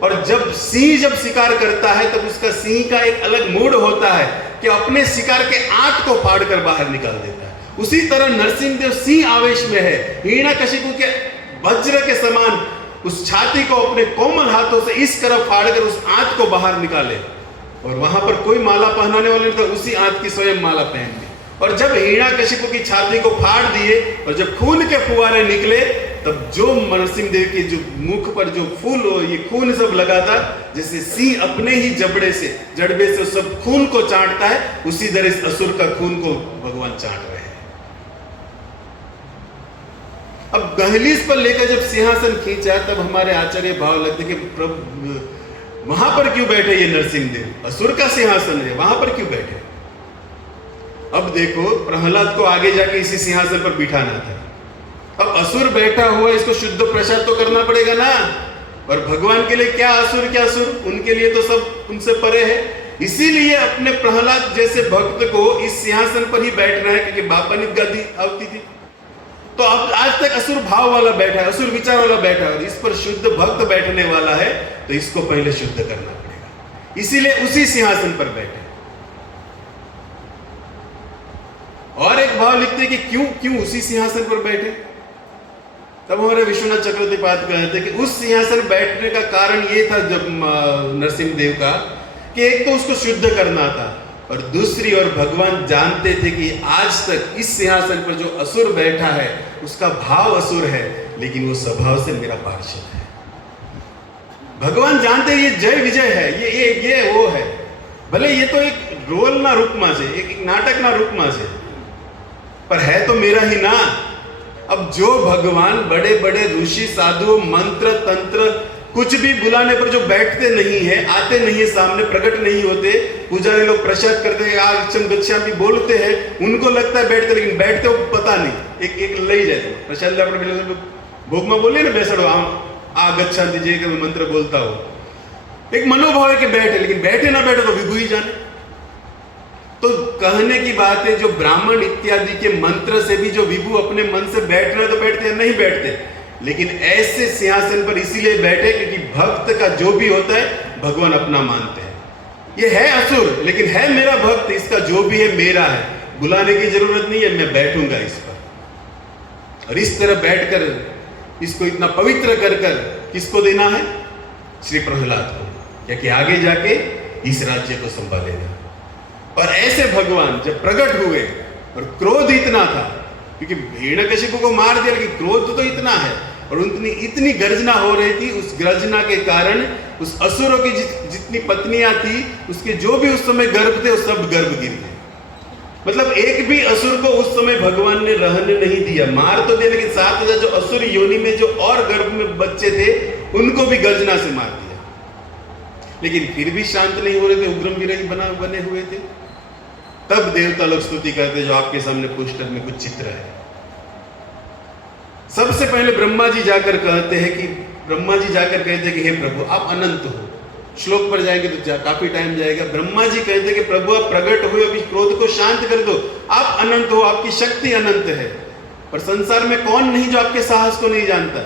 और जब सिंह जब शिकार करता है तब उसका सिंह का एक अलग मूड होता है कि अपने शिकार के आंत को फाड़कर बाहर निकाल देता है। उसी तरह नरसिंहदेव सिंह आवेश में है, हिरण्यकशिपु के वज्र के समान उस छाती को अपने कोमल हाथों से इस तरह फाड़कर उस आंत को बाहर निकाले। और वहां पर कोई माला पहनाने वाले नहीं, तो उसी आंत की स्वयं माला पहन ली। और जब हिरण्यकशिपु की छाती को फाड़ दिए और जब खून के फुहारे निकले, तब जो नरसिंहदेव के जो मुख पर जो फूल ये खून सब लगा था, जैसे सिंह अपने ही जबड़े से जड़बे से सब खून को चाटता है, उसी तरह इस असुर का खून को भगवान चाट रहे हैं। अब दहलीज पर लेकर जब सिंहासन खींचा, तब हमारे आचार्य भाव लगते कि प्रभु वहां पर क्यों बैठे ये नरसिंहदेव? असुर का सिंहासन है, वहां पर क्यों बैठे? अब देखो, प्रहलाद को आगे जाके इसी सिंहासन पर बिठाना था। अब असुर बैठा हुआ, इसको शुद्ध प्रसाद तो करना पड़ेगा ना। और भगवान के लिए क्या असुर क्या असुर, उनके लिए तो सब उनसे परे है। इसीलिए अपने प्रहलाद जैसे भक्त को इस सिंहासन पर ही बैठना है, क्योंकि बापानित गद्दी आवती थी। तो अब आज तक असुर भाव वाला बैठा है, असुर विचार वाला बैठा है, और इस पर शुद्ध भक्त बैठने वाला है, तो इसको पहले शुद्ध करना पड़ेगा। इसीलिए उसी सिंहासन पर बैठे। और एक भाव लिखते कि क्यों उसी सिंहासन पर बैठे? तब हमारे विश्वनाथ चक्रवर्ती पाद कहते कि उस सिंहासन बैठने का कारण ये था जब नरसिंहदेव का, कि एक तो उसको शुद्ध करना था, और दूसरी ओर भगवान जानते थे कि आज तक इस सिंहासन पर जो असुर बैठा है उसका भाव असुर है, लेकिन वो स्वभाव से मेरा पार्षद है। भगवान जानते ये जय विजय है, ये वो है। भले ये तो एक रोल ना रूपमा से, एक नाटक ना रूपमा से, पर है तो मेरा ही ना। अब जो भगवान बड़े बड़े ऋषि साधु मंत्र तंत्र कुछ भी बुलाने पर जो बैठते नहीं है, आते नहीं है सामने, प्रकट नहीं होते, पुजारी लोग प्रसाद करते हैं, आगच्छन् गच्छामि बोलते हैं, उनको लगता है बैठते, लेकिन बैठते हो पता नहीं। एक लई जाए प्रसाद अपने भोग में बोले ना, बेसड़ो आगच्छन्ति जे का मंत्र बोलता हो, एक मनोभाव है कि बैठे, लेकिन बैठे ना बैठे तो विभू ही जाने। तो कहने की बात है, जो ब्राह्मण इत्यादि के मंत्र से भी जो विभू अपने मन से बैठ रहे तो बैठते हैं, नहीं बैठते, लेकिन ऐसे सिंहासन पर इसीलिए बैठे क्योंकि भक्त का जो भी होता है भगवान अपना मानते हैं। ये है असुर, लेकिन है मेरा भक्त, इसका जो भी है मेरा है, बुलाने की जरूरत नहीं है, मैं बैठूंगा इस पर। और इस तरह बैठकर इसको इतना पवित्र कर किसको देना है? श्री प्रहलाद को, क्योंकि आगे जाके इस राज्य को संभालेगा। और ऐसे भगवान जब प्रकट हुए, और क्रोध इतना था, क्योंकि हिरण्यकशिपु को मार दिया, लेकिन क्रोध तो इतना है, और इतनी गर्जना हो रही थी, उस गर्जना के कारण उस असुरों की जितनी पत्नियां थी, उसके जो भी उस समय गर्भ थे, वो सब गर्भ गिर गए। मतलब एक भी असुर को उस समय भगवान ने रहने नहीं दिया, मार तो दिया, लेकिन 7,000 जो असुर योनि में जो और गर्भ में बच्चे थे, उनको भी गर्जना से मार दिया। लेकिन फिर भी शांत नहीं हो रहे थे, उग्रम विरही बने हुए थे। तब देवता लोग स्तुति करते, जो आपके सामने पोस्टर में कुछ चित्र है। सबसे पहले ब्रह्मा जी जाकर कहते हैं कि हे प्रभु आप अनंत हो। श्लोक पर जाएंगे तो काफी टाइम जाएगा। ब्रह्मा जी कहते हैं कि प्रभु आप प्रकट हुए, अभी क्रोध को शांत कर दो, आप अनंत हो, आपकी शक्ति अनंत है। पर संसार में कौन नहीं जो आपके साहस को नहीं जानता?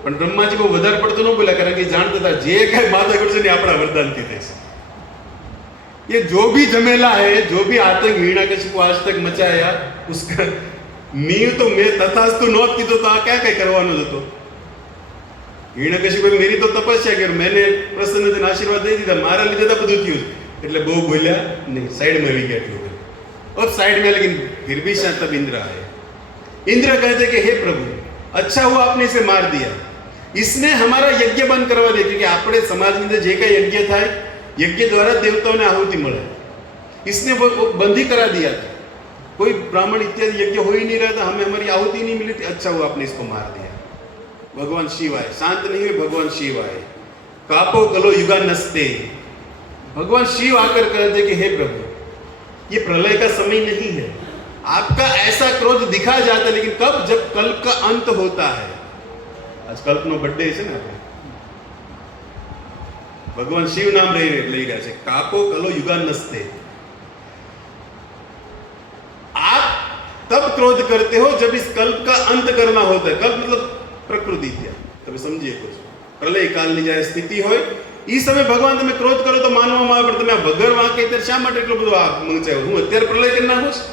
पर ब्रह्मा जी को वधार पड़तो न बोला, कारण कि जानता था जे कई माता गुरु ने अपना वरदान थी। ये जो भी झमेला है, जो भी आतंक हिरण्यकशिपु को आज तक मचाया, उसका नींव तो मैं तथास्तु नोट की तो क्या करवानो હતો। हिरण्यकशिपु मेरी तो तपस्या कर, मैंने प्रसन्न થઈને આશીર્વાદ દઈ દીધા, મારા લીધે તો બધું થયું, એટલે બહુ બોલ્યા નહીં, સાઈડ में આવી गया। अब साइड में, लेकिन फिर भी शांत। तब इंद्र आए। इंद्र कहते कि हे प्रभु, अच्छा हुआ आपने इसे मार दिया, इसने हमारा यज्ञ बंद करवा दिया, क्योंकि આપણે સમાજની અંદર જે કઈ યજ્ઞ થાય, यज्ञ द्वारा देवताओं ने आहुति मिले, इसने वो बंदी करा दिया था। कोई ब्राह्मण इत्यादि यज्ञ हो ही नहीं रहा था, हमें हमारी आहुति नहीं मिली थी। अच्छा हुआ आपने इसको मार दिया। भगवान शिव आए, शांत नहीं हुए, भगवान शिव आए। कापो कलो युगा नस्ते, भगवान शिव आकर कहते कि हे प्रभु, ये प्रलय का समय नहीं है, आपका ऐसा क्रोध दिखा जाता है, लेकिन कब? जब कल का अंत होता है। आज कल्पनो बर्थडे है ना, भगवान शिव नाम લઈ રહ્યા છે, કાપો કલો યુગા નસ્તે। आप तब क्रोध करते हो जब इस कल्प का अंत करना होता है। कल्प मतलब प्रकृति त्याग, तब समझिए कुछ प्रलय कालની જ્યારે સ્થિતિ હોય એ સમય ભગવાન તમે ક્રોધ કરો તો માનવામાં આવે, પણ તમે વગર વાંકે ત્યારે શા માટે એટલું બધું મંચાયો? હું અત્યારે પ્રલય કરી નાખું છું?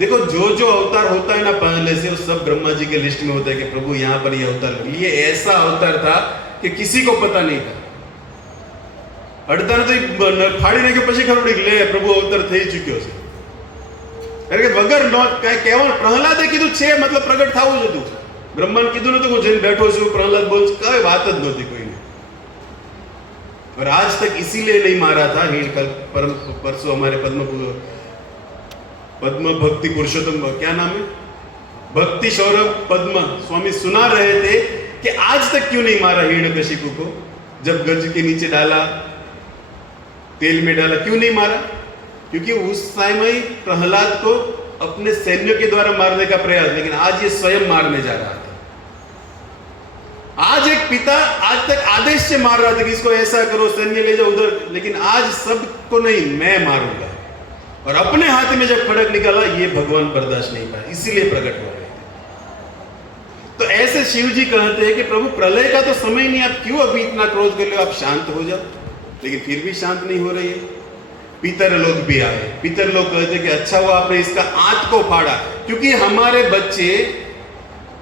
देखो जो जो अवतार होता है ना पहले से, वो सब ब्रह्मा जी के लिस्ट में होता है कि प्रभु यहाँ पर ये अवतार, ये ऐसा अवतार था कि किसी को पता नहीं था। अड़ता तो फाड़ी नाख्यो પછી ખબર પડી લે પ્રભુ અવતાર થઈ ચૂક્યો છે। કારણ કે વગર નો કહેવા પ્રહલાદે કીધું છે मतलब પ્રગટ થવું જ હતું। બ્રહ્માને કીધું નતું હું જઈને બેઠો છું પ્રહલાદ બોલ, કઈ વાત જ નહોતી કોઈને। और आज तक इसीलिए नहीं मारा था। परम परसों हमारे पद्म भक्ति पुरुषोत्तम, क्या नाम है, भक्ति सौरभ पद्म स्वामी सुना रहे थे कि आज तक क्यों नहीं मारा हिरण्यकशिपु को, जब गज के नीचे डाला, तेल में डाला, क्यों नहीं मारा? क्योंकि उस समय प्रहलाद को अपने सैन्यों के द्वारा मारने का प्रयास, लेकिन आज ये स्वयं मारने जा रहा था। आज एक पिता आज तक आदेश से मार रहा था कि इसको ऐसा करो, सैन्य ले जाओ उधर, लेकिन आज सबको नहीं, मैं मारूंगा। और अपने हाथ में जब खड़क निकाला, ये भगवान बर्दाश्त नहीं पाया, इसीलिए प्रकट हो रहे थे। तो ऐसे शिव जी कहते हैं कि प्रभु प्रलय का तो समय नहीं, आप क्यों अभी इतना क्रोध कर लो, आप शांत हो जाओ। लेकिन फिर भी शांत नहीं हो रही है। पितर लोग भी आए, पितर लोग कहते कि अच्छा हुआ आपने इसका आंत को फाड़ा, क्योंकि हमारे बच्चे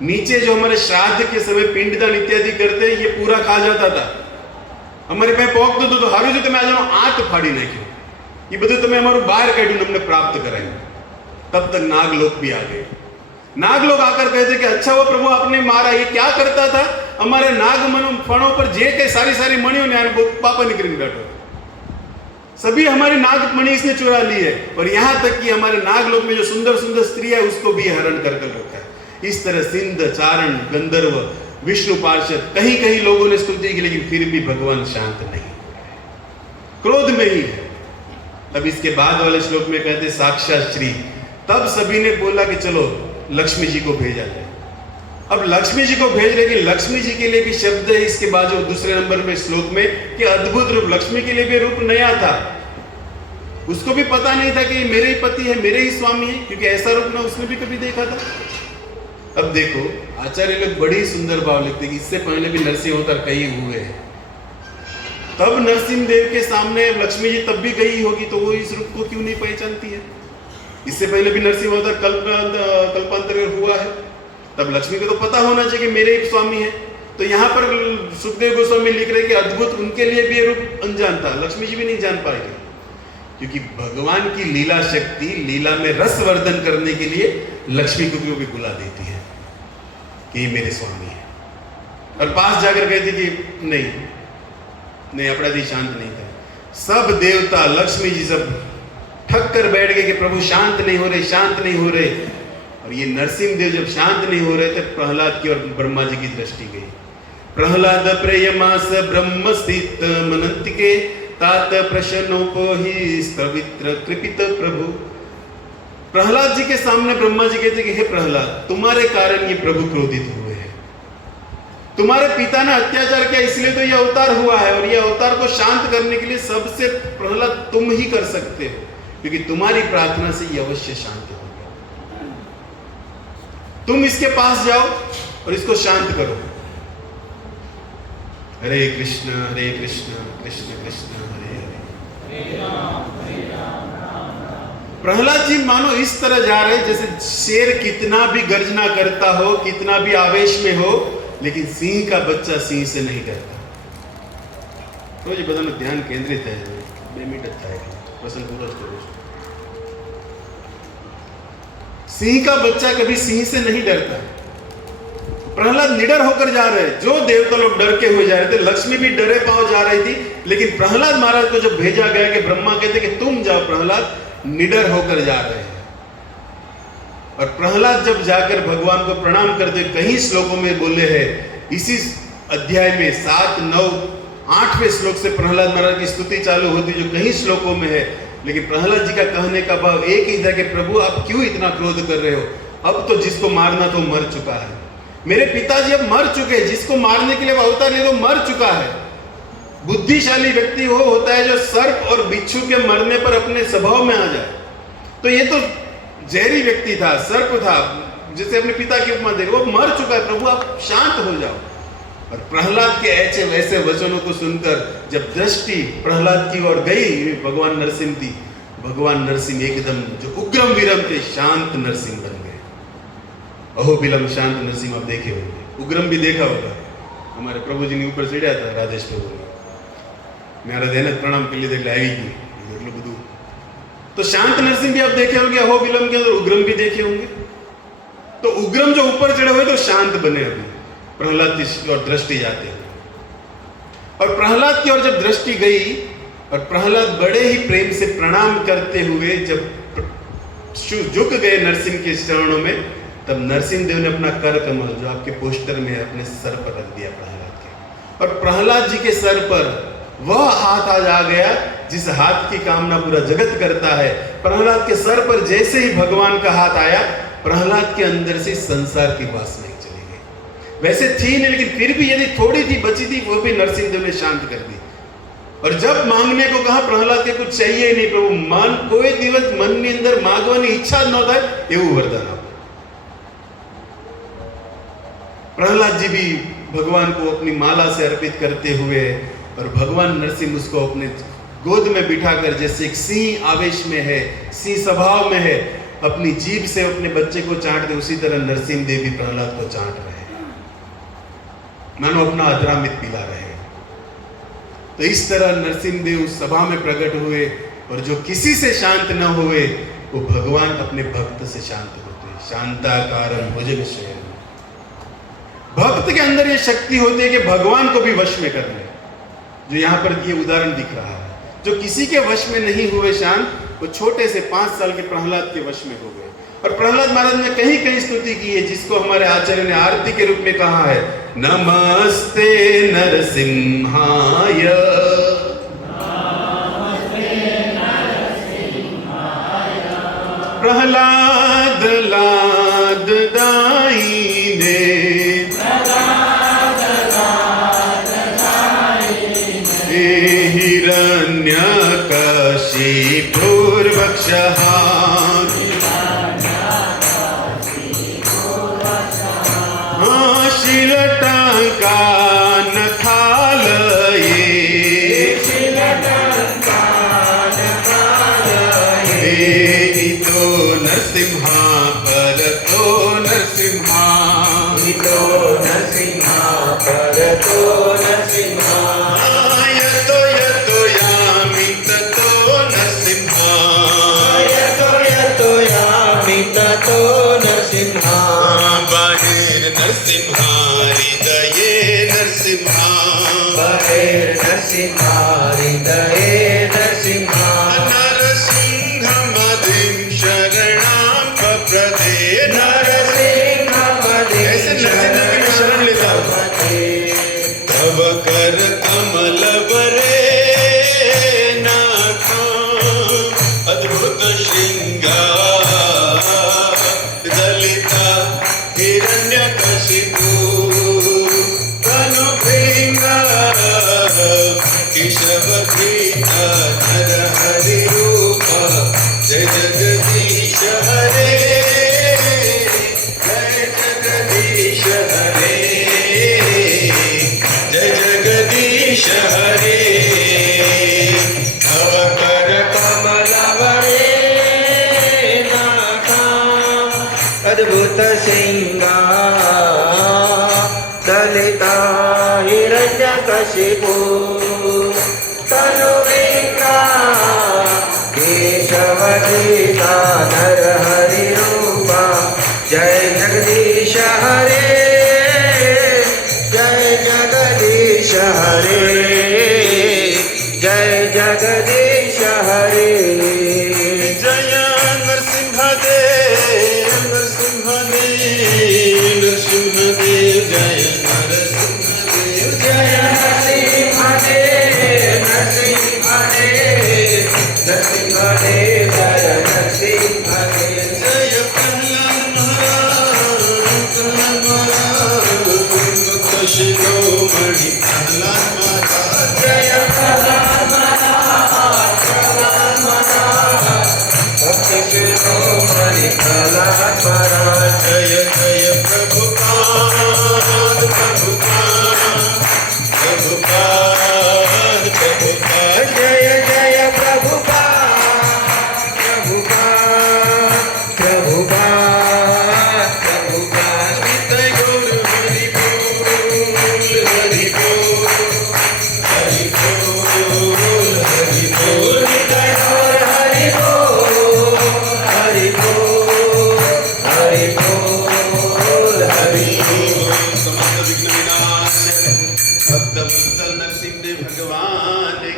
नीचे जो हमारे श्राद्ध के समय पिंडदान इत्यादि करते, ये पूरा खा जाता था। हमारे पे पोक तो हारू जो તમે આજનો આંત ફાડી નાખ્યો, ये બધું તમે અમારું બહાર કાઢ્યું, અમને પ્રાપ્ત કરાયું। तब तक नागलोक भी आ गए। नागलोक आकर कहते कि अच्छा वो प्रभु आपने मारा, ये क्या करता था? हमारे नाग फणों पर जे के सारी सारी मणियों ने पापा निकल बैठो, सभी हमारी नाग मणि इसने चुरा ली है, और यहाँ तक कि हमारे नागलोक में जो सुंदर सुंदर स्त्री है उसको भी हरण कर रखा है। इस तरह सिंध, चारण, गंधर्व, विष्णु पार्षद, कहीं कहीं लोगों ने स्तुति की, लेकिन फिर भी भगवान शांत नहीं, क्रोध में ही है। तब इसके बाद वाले श्लोक में कहते साक्षात श्री, तब सभी ने बोला कि चलो लक्ष्मी जी को भेजा जाए। अब लक्ष्मी जी को भेज रहे, कि लक्ष्मी जी के लिए भी शब्द है इसके बाद जो दूसरे नंबर में श्लोक में कि अद्भुत रूप, लक्ष्मी के लिए भी रूप नया था। उसको भी पता नहीं था कि मेरे ही पति है, मेरे ही स्वामी है, क्योंकि ऐसा रूप ना उसने भी कभी देखा था। अब देखो आचार्य लोग बड़ी सुंदर भाव लिखते कि इससे पहले भी नरसिंह अवतार कई हुए हैं, तब नरसिंह देव के सामने लक्ष्मी जी तब भी गई होगी, तो वो इस रूप को क्यों नहीं पहचानती है? इससे पहले भी नरसिंह अवतार कल्पांतर हुआ है, तब लक्ष्मी को तो पता होना चाहिए कि मेरे ही स्वामी है। तो यहाँ पर सुखदेव गोस्वामी लिख रहे कि अद्भुत उनके लिए भी ये रूप अनजान था, लक्ष्मी जी भी नहीं जान पाएगी, क्योंकि भगवान की लीला शक्ति, लीला में रस वर्धन करने के लिए लक्ष्मी को भी बुला देती है कि ये मेरे स्वामी है। और पास जाकर कहती कि नहीं नहीं, अपना दी शांत नहीं था। सब देवता, लक्ष्मी जी सब ठक कर बैठ गए कि प्रभु शांत नहीं हो रहे, शांत नहीं हो रहे। और ये नरसिंह देव जब शांत नहीं हो रहे थे, प्रहलाद की और ब्रह्मा जी की दृष्टि गई। प्रहलाद प्रेयमास ब्रह्म स्थित मनंतिके तात प्रश्नोपहि स्तवित्र कृपित प्रभु। प्रहलाद जी के सामने ब्रह्मा जी कहते कि हे प्रहलाद, तुम्हारे कारण ये प्रभु क्रोधित हुए हैं, तुम्हारे पिता ने अत्याचार किया इसलिए तो ये अवतार हुआ है, और ये अवतार को शांत करने के लिए सबसे प्रहलाद तुम ही कर सकते हो, क्योंकि तुम्हारी प्रार्थना से ये अवश्य शांत होगा। तुम इसके पास जाओ और इसको शांत करो। हरे कृष्ण कृष्ण कृष्ण हरे हरे। प्रहलाद जी मानो इस तरह जा रहे जैसे शेर कितना भी गर्जना करता हो, कितना भी आवेश में हो, लेकिन सिंह का बच्चा सिंह से नहीं डरता। तो ये बधाનું ध्यान केंद्रित है, 2 मिनट થાય प्रश्न पूरा करो। सिंह का बच्चा कभी सिंह से नहीं डरता। प्रहलाद निडर होकर जा रहे, जो देवता लोग डर के हुए जा रहे थे, लक्ष्मी भी डरे पांव जा रही थी, लेकिन प्रहलाद महाराज को जब भेजा गया कि ब्रह्मा कहते कि तुम जाओ, प्रहलाद निडर होकर जा रहे हैं। और प्रहलाद जब जाकर भगवान को प्रणाम करते, कहीं श्लोकों में बोले हैं, इसी अध्याय में 7, 9, 8वें श्लोक से प्रहलाद महाराज की स्तुति चालू होती जो कहीं श्लोकों में है, लेकिन प्रहलाद जी का कहने का भाव एक ही था कि प्रभु आप क्यों इतना क्रोध कर रहे हो? अब तो जिसको मारना तो मर चुका है, मेरे पिताजी अब मर चुके, जिसको मारने के लिए अवतार ले तो मर चुका है। बुद्धिशाली व्यक्ति वो होता है जो सर्प और बिच्छू के मरने पर अपने स्वभाव में आ जाए। तो ये तो जहरी व्यक्ति था, सर्प था, जिसे अपने पिता की उपमा दे, वो मर चुका है, प्रभु आप शांत हो जाओ। और प्रहलाद के ऐसे वैसे वचनों को सुनकर जब दृष्टि प्रहलाद की ओर गई, भगवान नरसिंह थी, भगवान नरसिंह एकदम जो उग्रम वीरम थे, शांत नरसिंह बन गए। अहोबिलम शांत नरसिंह आप देखे होंगे, उग्रम भी देखा होगा, हमारे प्रभु जी ने ऊपर चढ़्या था राधेश प्रभु ने, मेरा देने प्रणाम के लिए देख लाई थी બધું। तो शांत नरसिंह भी आप देखे होंगे, अहोबिलम के अंदर उग्रम भी देखे होंगे। तो उग्रम जो ऊपर चढ़े हुए तो शांत बने अभी प्रहलाद की ओर दृष्टि जाते हुए। और प्रहलाद की ओर जब दृष्टि गई और प्रहलाद बड़े ही प्रेम से प्रणाम करते हुए जब झुक गए नरसिंह के चरणों में, तब नरसिंह देव ने अपना कर कमल जो आपके पोस्टर में है अपने सर पर रख दिया प्रहलाद के। और प्रहलाद जी के सर पर वह हाथ आज आ गया जिस हाथ की कामना पूरा जगत करता है। प्रहलाद के सर पर जैसे ही भगवान का हाथ आया, प्रहलाद के अंदर से संसार की वासना चली गई। वैसे थी नहीं, लेकिन फिर भी यदि थोड़ी थी बची थी, वो भी नरसिंह देव ने शांत कर दी। और जब मांगने को कहा, प्रहलाद के कुछ चाहिए नहीं प्रभु, मन कोई दिवस मन ની અંદર માંગવાની ઈચ્છા ન થાય એવું વરદાન આપો। प्रहलाद जी भी भगवान को अपनी माला से अर्पित करते हुए, और भगवान नरसिंह उसको अपने गोद में बिठाकर जैसे एक सिंह आवेश में है, सिंह स्वभाव में है, अपनी जीभ से अपने बच्चे को चाट दे, उसी तरह नरसिंह देव भी प्रहलाद को चाट रहे हैं, मानो अपना अधरामित पिला रहे हैं। तो इस तरह नरसिंह देव सभा में प्रकट हुए, और जो किसी से शांत न हुए वो भगवान अपने भक्त से शांत होते हैं। शांताकारं भुजगशयनं। भक्त के अंदर ये शक्ति होती है कि भगवान को भी वश में कर ले, जो यहाँ पर ये उदाहरण दिख रहा है। जो किसी के वश में नहीं हुए शांत, वो छोटे से 5 साल के प्रहलाद के वश में हो गए। और प्रहलाद महाराज ने कहीं कहीं स्तुति की है, जिसको हमारे आचार्य ने आरती के रूप में कहा है, नमस्ते नरसिंहाय, प्रहलाद लाद दाईने, हिरण्यकशिपुर्वक्षः, शीलटङ्कानखालये, इतो नरसिंहा परतो नरसिंहा, इतो नरसिंहा परतो नरसिंहा, यतो यतो यामि ततो नरसिंहा, यतो यतो यामि ततो नरसिंहा, बाहिर नरसिंहा हृदये नरसिंहा, बाहिर नरसिंहा हृदये नरसिंहा, नरसिंहमदिं शरणां पप्रदे, नरसिंहमदिं ऐसे नरसिंह की शरण लेता हूं। तव कर कमल बरे नाथा, अद्भुत श्रृंगार दलिता हिरण्यकशिपु, तनु भृंगार केशवधीता नर हरि रूपा, जय जगदीश हरे, जय जगदीश हरे, जय जगदीश हरे। तव कर कमल वरे नाथा, अद्भुत श्रृंगार दलिता हिरण्यकशिपु, तनु विक्राम केशवधीता नर हरि रूपा, जय जगदीश हरे, जय जगदीश हरे, जय जगदीश हरे। जय नरसिंहदेव, नरसिंहदेव, नरसिंहदेव, जय नरसिंहदेव, जय नरसिंहदेव, नरसिंहदेव, नरसिंहदेव, जय नरसिंहदेव, जय प्रहलाद महाराज, प्रहलाद महाराज, भक्त शिरोमणि प्रहलाद महाराज, जय प्रहलाद महाराज, प्रहलाद महाराज, भक्त शिरोमणि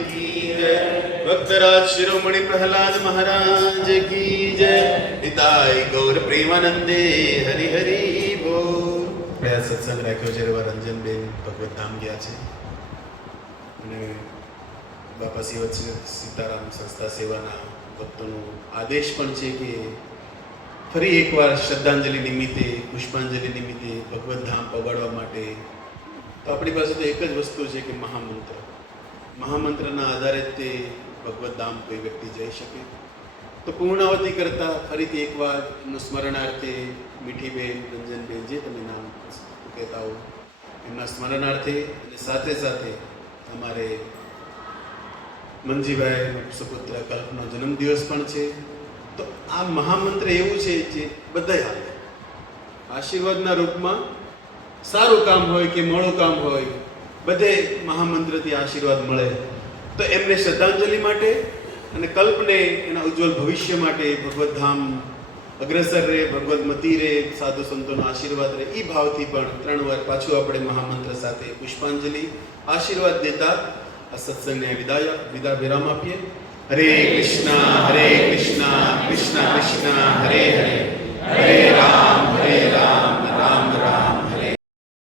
की जय। भक्तराज शिरोमणि प्रहलाद महाराज की जय। निताय गौर प्रेमानंदे हरि हरि बोल। प्रया सत्संग राख्યો છે એવા રંજનબેન ભગવત ધામ ગયા છે અને બાપા સીતારામ સંસ્થા સેવાના ભક્તોનો આદેશ પણ છે કે ફરી એકવાર શ્રદ્ધાંજલિ નિમિત્તે પુષ્પાંજલિ નિમિત્તે ભગવત ધામ પગાડવા માટે તો આપણી પાસે તો એક જ વસ્તુ છે કે મહામંત્રના આધારે તે ભગવત ધામ કોઈ વ્યક્તિ જઈ શકે. તો પૂર્ણાવતી કરતા ફરીથી એકવાર એમનું સ્મરણાર્થે મીઠીબેન રંજનબેન જે તમે નામ કહેતા હો એમના સ્મરણાર્થે અને સાથે સાથે અમારે મંજીભાઈ સુપુત્ર કલ્પનો જન્મદિવસ પણ છે. તો આ મહામંત્ર એવું છે જે બધાય હાલે આશીર્વાદના રૂપમાં સારું કામ હોય કે મોડું કામ હોય બધે મહામંત્રથી આશીર્વાદ મળે. તો એમને શ્રદ્ધાંજલિ માટે અને કલ્પને એના ઉજ્જવલ ભવિષ્ય માટે ભગવત ધામ અગ્રસર રહે, ભગવત મતી રહે, સાધુ સંતોનો આશીર્વાદ રહે એ ભાવથી પણ 3 વાર પાછું આપણે મહામંત્ર સાથે પુષ્પાંજલિ આશીર્વાદ દેતા આ સત્સંગને વિદા વિરામ આપીએ. હરે કૃષ્ણ કૃષ્ણ કૃષ્ણ હરે હરે હરે